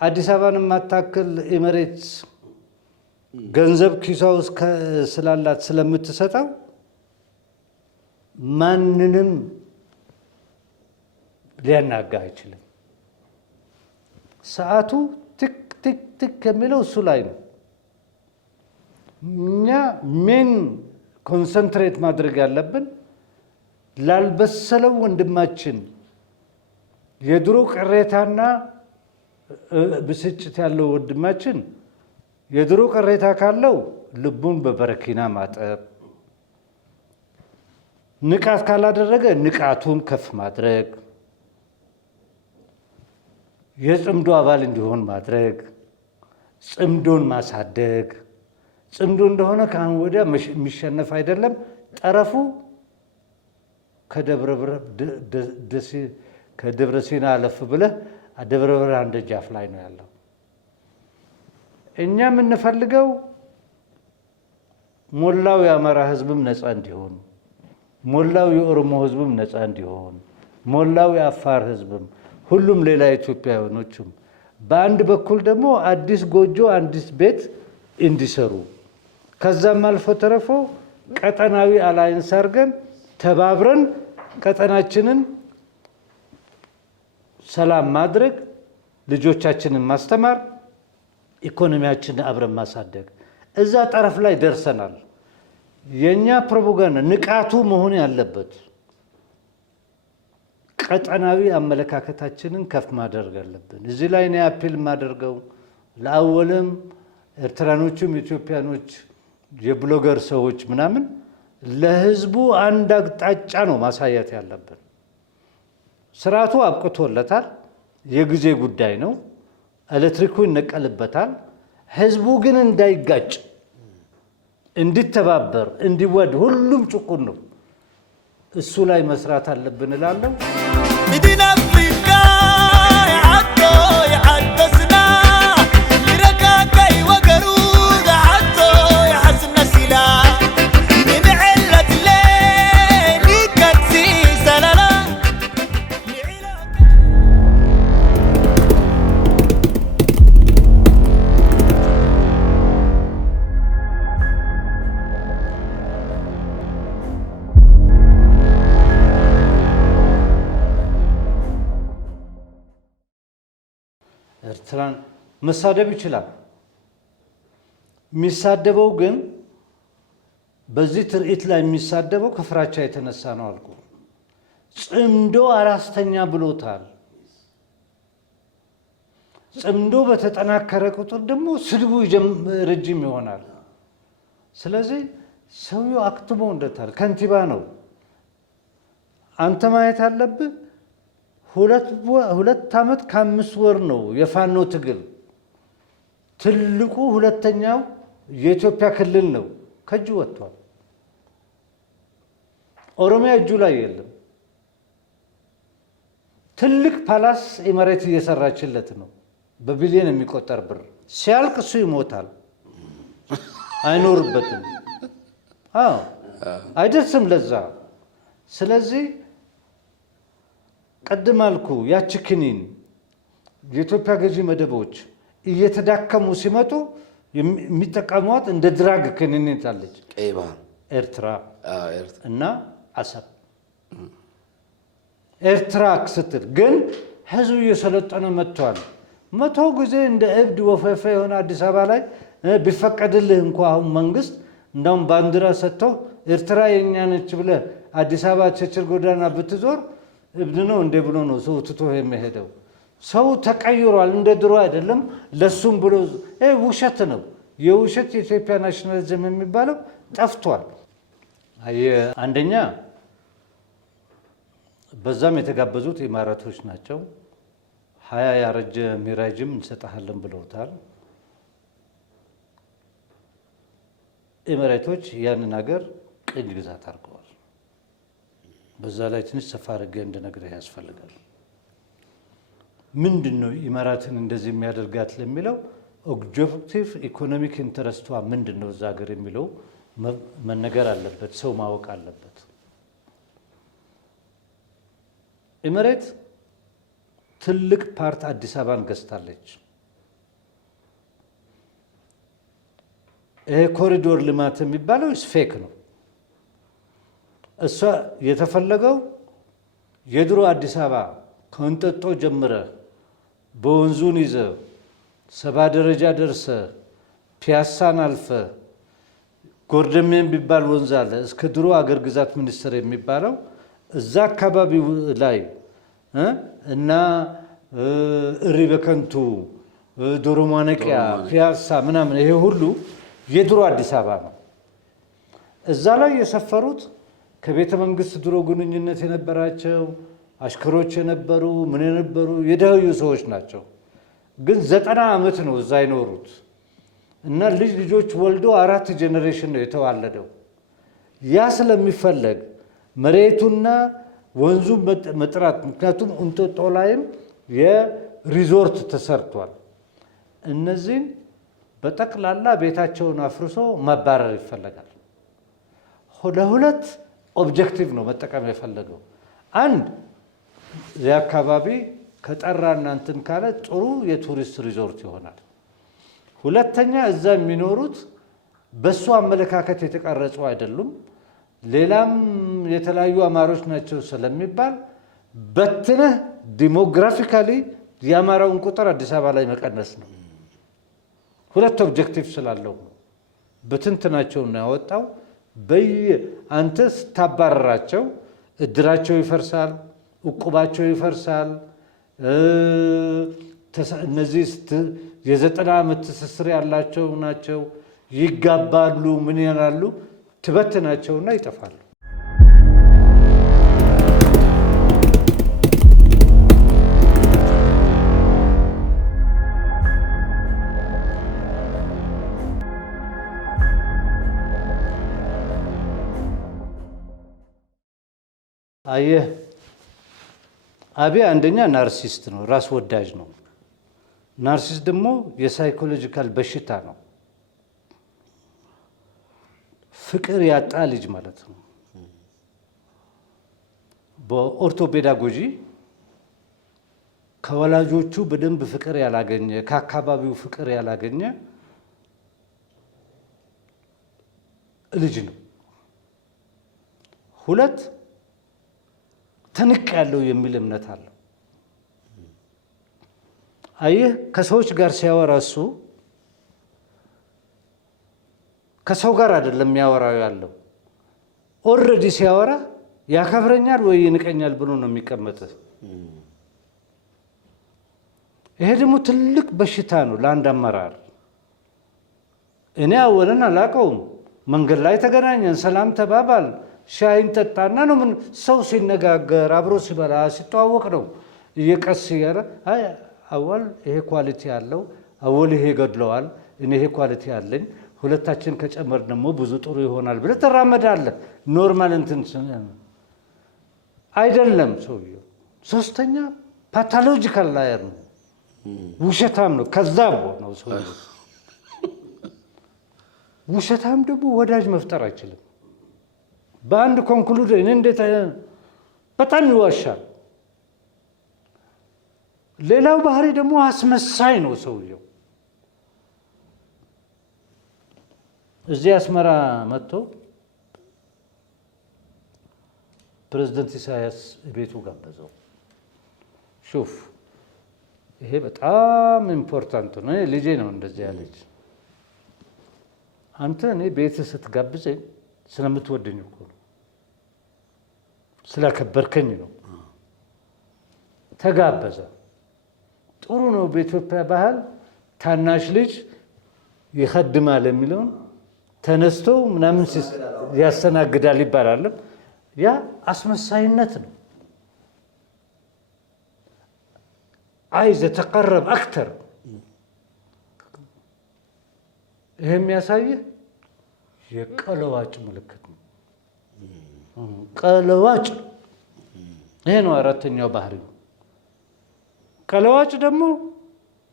አዲስ አበባን የማታክል ኤሚሬትስ ገንዘብ ኪሷ ውስጥ ስላላት ስለምትሰጠው ማንንም ሊያናጋ አይችልም። ሰዓቱ ትክ ትክ ትክ የሚለው እሱ ላይ ነው። እኛ ሜን ኮንሰንትሬት ማድረግ ያለብን ላልበሰለው ወንድማችን የድሮ ቅሬታና ብስጭት ያለው ወንድማችን የድሮ ቅሬታ ካለው ልቡን በበረኪና ማጠብ፣ ንቃት ካላደረገ ንቃቱን ከፍ ማድረግ፣ የጽምዶ አባል እንዲሆን ማድረግ፣ ጽምዶን ማሳደግ። ጽምዶ እንደሆነ ከአሁን ወዲያ የሚሸነፍ አይደለም። ጠረፉ ከደብረ ሲና አለፍ ብለህ ደብረ ብርሃን ደጃፍ ላይ ነው ያለው። እኛ የምንፈልገው ሞላው የአማራ ህዝብም ነፃ እንዲሆን፣ ሞላው የኦሮሞ ህዝብም ነፃ እንዲሆን፣ ሞላው የአፋር ህዝብም ሁሉም ሌላ ኢትዮጵያውያኖችም በአንድ በኩል ደግሞ አዲስ ጎጆ አዲስ ቤት እንዲሰሩ ከዛም አልፎ ተረፎ ቀጠናዊ አላይንስ አድርገን ተባብረን ቀጠናችንን ሰላም ማድረግ፣ ልጆቻችንን ማስተማር፣ ኢኮኖሚያችንን አብረን ማሳደግ። እዛ ጠረፍ ላይ ደርሰናል። የኛ ፕሮፓጋንዳ ንቃቱ መሆን ያለበት ቀጠናዊ አመለካከታችንን ከፍ ማድረግ አለብን። እዚህ ላይ ነው አፒል ማደርገው ለአወልም ኤርትራኖችም ኢትዮጵያኖች የብሎገር ሰዎች ምናምን ለህዝቡ አንድ አቅጣጫ ነው ማሳየት ያለብን። ስርዓቱ አብቅቶለታል፣ የጊዜ ጉዳይ ነው። ኤሌክትሪኩ ይነቀልበታል። ህዝቡ ግን እንዳይጋጭ፣ እንዲተባበር፣ እንዲወድ ሁሉም ጭቁን ነው። እሱ ላይ መስራት አለብን እላለሁ። مدينة أفريقيا يعدو يعدسنا يركاكي وقرود عدو يحسنا سلا من علة الليل كتسي سلالا ኤርትራን መሳደብ ይችላል። የሚሳደበው ግን በዚህ ትርኢት ላይ የሚሳደበው ከፍራቻ የተነሳ ነው አልኩ። ጽምዶ አራስተኛ ብሎታል። ጽምዶ በተጠናከረ ቁጥር ደግሞ ስድቡ ረጅም ይሆናል። ስለዚህ ሰውየው አክትሞ እንደታል ከንቲባ ነው። አንተ ማየት አለብህ። 2 ዓመት ከ5 ወር ነው የፋኖ ትግል። ትልቁ ሁለተኛው የኢትዮጵያ ክልል ነው፣ ከእጁ ወጥቷል። ኦሮሚያ እጁ ላይ የለም። ትልቅ ፓላስ ኤሚሬት እየሰራችለት ነው፣ በቢሊዮን የሚቆጠር ብር። ሲያልቅ እሱ ይሞታል፣ አይኖርበትም። አይደርስም ለዛ። ስለዚህ ቀድም አልኩ ያቺ ክኒን የኢትዮጵያ ገዢ መደቦች እየተዳከሙ ሲመጡ የሚጠቀሟት እንደ ድራግ ክኒን ታለች። ኤርትራ እና አሰብ። ኤርትራ ስትል ግን ህዝቡ እየሰለጠነ መጥቷል። 100 ጊዜ እንደ እብድ ወፈፈ የሆነ አዲስ አበባ ላይ ቢፈቀድልህ እንኳ አሁን መንግስት እንደውም ባንዲራ ሰጥተው ኤርትራ የኛ ነች ብለህ አዲስ አበባ ቸርችል ጎዳና ብትዞር እብድ ነው እንደ ብሎ ነው ሰው ትቶ የሚሄደው። ሰው ተቀይሯል፣ እንደ ድሮ አይደለም። ለሱም ብሎ ውሸት ነው። የውሸት የኢትዮጵያ ናሽናሊዝም የሚባለው ጠፍቷል። አንደኛ በዛም የተጋበዙት ኢማራቶች ናቸው። 20 ያረጀ ሚራጅም እንሰጣለን ብለውታል። ኢማራቶች ያንን ሀገር ቅኝ ግዛት አድርገዋል። በዛ ላይ ትንሽ ሰፋ አድርጌ እንድነግርህ ያስፈልጋል። ምንድነው ኢማራትን እንደዚህ የሚያደርጋት ለሚለው ኦብጀክቲቭ ኢኮኖሚክ ኢንተረስቷ ምንድነው እዛ ሀገር የሚለው መነገር አለበት፣ ሰው ማወቅ አለበት። ኢማራት ትልቅ ፓርት አዲስ አበባን ገዝታለች። ይሄ ኮሪዶር ልማት የሚባለው ፌክ ነው። እሷ የተፈለገው የድሮ አዲስ አበባ ከእንጦጦ ጀምረ በወንዙን ይዘ 7 ደረጃ ደርሰ ፒያሳን አልፈ ጎርደሜን የሚባል ወንዝ አለ እስከ ድሮ አገር ግዛት ሚኒስቴር የሚባለው እዛ አካባቢ ላይ እና እሪ በከንቱ ዶሮ ማነቂያ ፒያሳ ምናምን ይሄ ሁሉ የድሮ አዲስ አበባ ነው። እዛ ላይ የሰፈሩት ከቤተ መንግስት ድሮ ግንኙነት የነበራቸው አሽከሮች የነበሩ ምን የነበሩ የደህዩ ሰዎች ናቸው። ግን 90 ዓመት ነው እዛ ይኖሩት እና ልጆች ወልዶ 4 ጄኔሬሽን ነው የተዋለደው። ያ ስለሚፈለግ መሬቱና ወንዙ መጥራት፣ ምክንያቱም እንጦጦ ላይም የሪዞርት ተሰርቷል። እነዚህን በጠቅላላ ቤታቸውን አፍርሶ ማባረር ይፈለጋል። ለሁለት ኦብጀክቲቭ ነው መጠቀም የፈለገው። አንድ የአካባቢ ከጠራና እንትን ካለ ጥሩ የቱሪስት ሪዞርት ይሆናል። ሁለተኛ እዛ የሚኖሩት በሱ አመለካከት የተቀረጹ አይደሉም፣ ሌላም የተለያዩ አማሮች ናቸው ስለሚባል በትነህ ዲሞግራፊካሊ የአማራውን ቁጥር አዲስ አበባ ላይ መቀነስ ነው። ሁለት ኦብጀክቲቭ ስላለው በትንትናቸው ነው ያወጣው። አንተ ስታባረራቸው እድራቸው ይፈርሳል፣ እቁባቸው ይፈርሳል። እነዚህ የ90 ዓመት ትስስር ያላቸው ናቸው። ይጋባሉ፣ ምን ያላሉ፣ ትበትናቸውና ይጠፋሉ። አየህ አብይ አንደኛ ናርሲስት ነው፣ ራስ ወዳጅ ነው። ናርሲስት ደግሞ የሳይኮሎጂካል በሽታ ነው። ፍቅር ያጣ ልጅ ማለት ነው። በኦርቶ ፔዳጎጂ ከወላጆቹ በደንብ ፍቅር ያላገኘ፣ ከአካባቢው ፍቅር ያላገኘ ልጅ ነው። ሁለት ተንቅ ያለው የሚል እምነት አለው። አየህ ከሰዎች ጋር ሲያወራ እሱ ከሰው ጋር አይደለም የሚያወራው ያለው። ኦልሬዲ ሲያወራ ያከብረኛል ወይ ይንቀኛል ብሎ ነው የሚቀመጥ። ይሄ ደግሞ ትልቅ በሽታ ነው ለአንድ አመራር። እኔ አወለን አላውቀውም፣ መንገድ ላይ ተገናኘን፣ ሰላም ተባባል፣ ሻይን ጠጣና ነው ምን ሰው ሲነጋገር አብሮ ሲበላ ሲተዋወቅ ነው እየቀስ እያለ አይ አወል ይሄ ኳሊቲ አለው፣ አወል ይሄ ገድለዋል፣ እኔ ይሄ ኳሊቲ አለኝ፣ ሁለታችን ከጨመር ደግሞ ብዙ ጥሩ ይሆናል ብለህ ትራመዳለህ። ኖርማል እንትን አይደለም ሰውየው። ሶስተኛ ፓቶሎጂካል ላየር ነው፣ ውሸታም ነው። ከዛ ነው ሰውየው። ውሸታም ደግሞ ወዳጅ መፍጠር አይችልም። በአንድ ኮንክሉድ እኔ እንዴት በጣም ይዋሻል። ሌላው ባህሪ ደግሞ አስመሳይ ነው ሰውየው። እዚህ አስመራ መጥቶ ፕሬዝዳንት ኢሳያስ ቤቱ ጋበዘው። ሹፍ ይሄ በጣም ኢምፖርታንት ነው። ልጄ ነው እንደዚህ ያለች። አንተ እኔ ቤት ስትጋብዘኝ ስለምትወደኝ እኮ ነው፣ ስላከበርከኝ ነው። ተጋበዘ። ጥሩ ነው። በኢትዮጵያ ባህል ታናሽ ልጅ ይኸድማል የሚለውን ተነስቶ ምናምን ያስተናግዳል ይባላል። ያ አስመሳይነት ነው። አይዘ ተቀረብ አክተር። ይሄ የሚያሳየህ የቀለዋጭ ምልክት ነው። ቀለዋጭ ይሄ ነው አራተኛው ባህሪው። ቀለዋጭ ደግሞ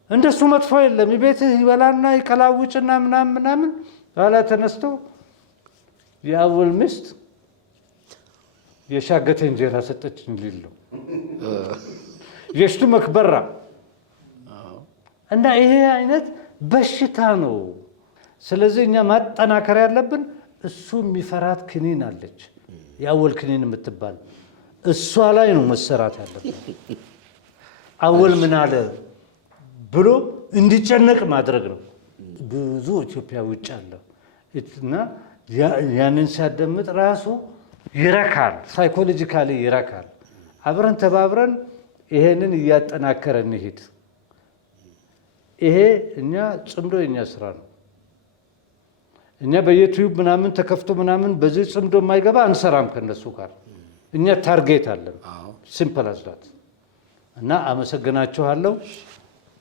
እንደሱ መጥፎ የለም። ቤትህ ይበላና ይቀላውጭና ምናምን ኋላ ተነስቶ የአወል ሚስት የሻገተ እንጀራ ሰጠችኝ ሊለው የሽቱ መክበራ እና ይሄ አይነት በሽታ ነው። ስለዚህ እኛ ማጠናከር ያለብን እሱ የሚፈራት ክኒን አለች፣ የአወል ክኒን የምትባል እሷ ላይ ነው መሰራት ያለብን። አወል ምን አለ ብሎ እንዲጨነቅ ማድረግ ነው። ብዙ ኢትዮጵያ ውጭ አለ እና ያንን ሲያዳምጥ ራሱ ይረካል፣ ሳይኮሎጂካሊ ይረካል። አብረን ተባብረን ይሄንን እያጠናከረ እንሂድ። ይሄ እኛ ጽምዶ የኛ ስራ ነው። እኛ በዩቲዩብ ምናምን ተከፍቶ ምናምን በዚህ ጽምዶ የማይገባ አንሰራም ከነሱ ጋር። እኛ ታርጌት አለን። ሲምፕል አዝዳት እና አመሰግናችኋለሁ።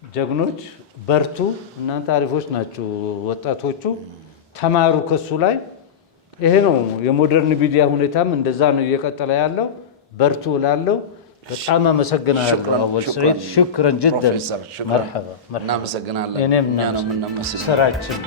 ጀግኖች በርቱ። እናንተ አሪፎች ናችሁ። ወጣቶቹ ተማሩ ከሱ ላይ። ይሄ ነው የሞደርን ሚዲያ ሁኔታም እንደዛ ነው እየቀጠለ ያለው። በርቱ እላለሁ። በጣም አመሰግናለሁ። አወል ሰዒድ ሽክረን ጅደን። መርሐባ። እናመሰግናለን። እኔም እኛ ነው የምናመሰግነው። ስራችን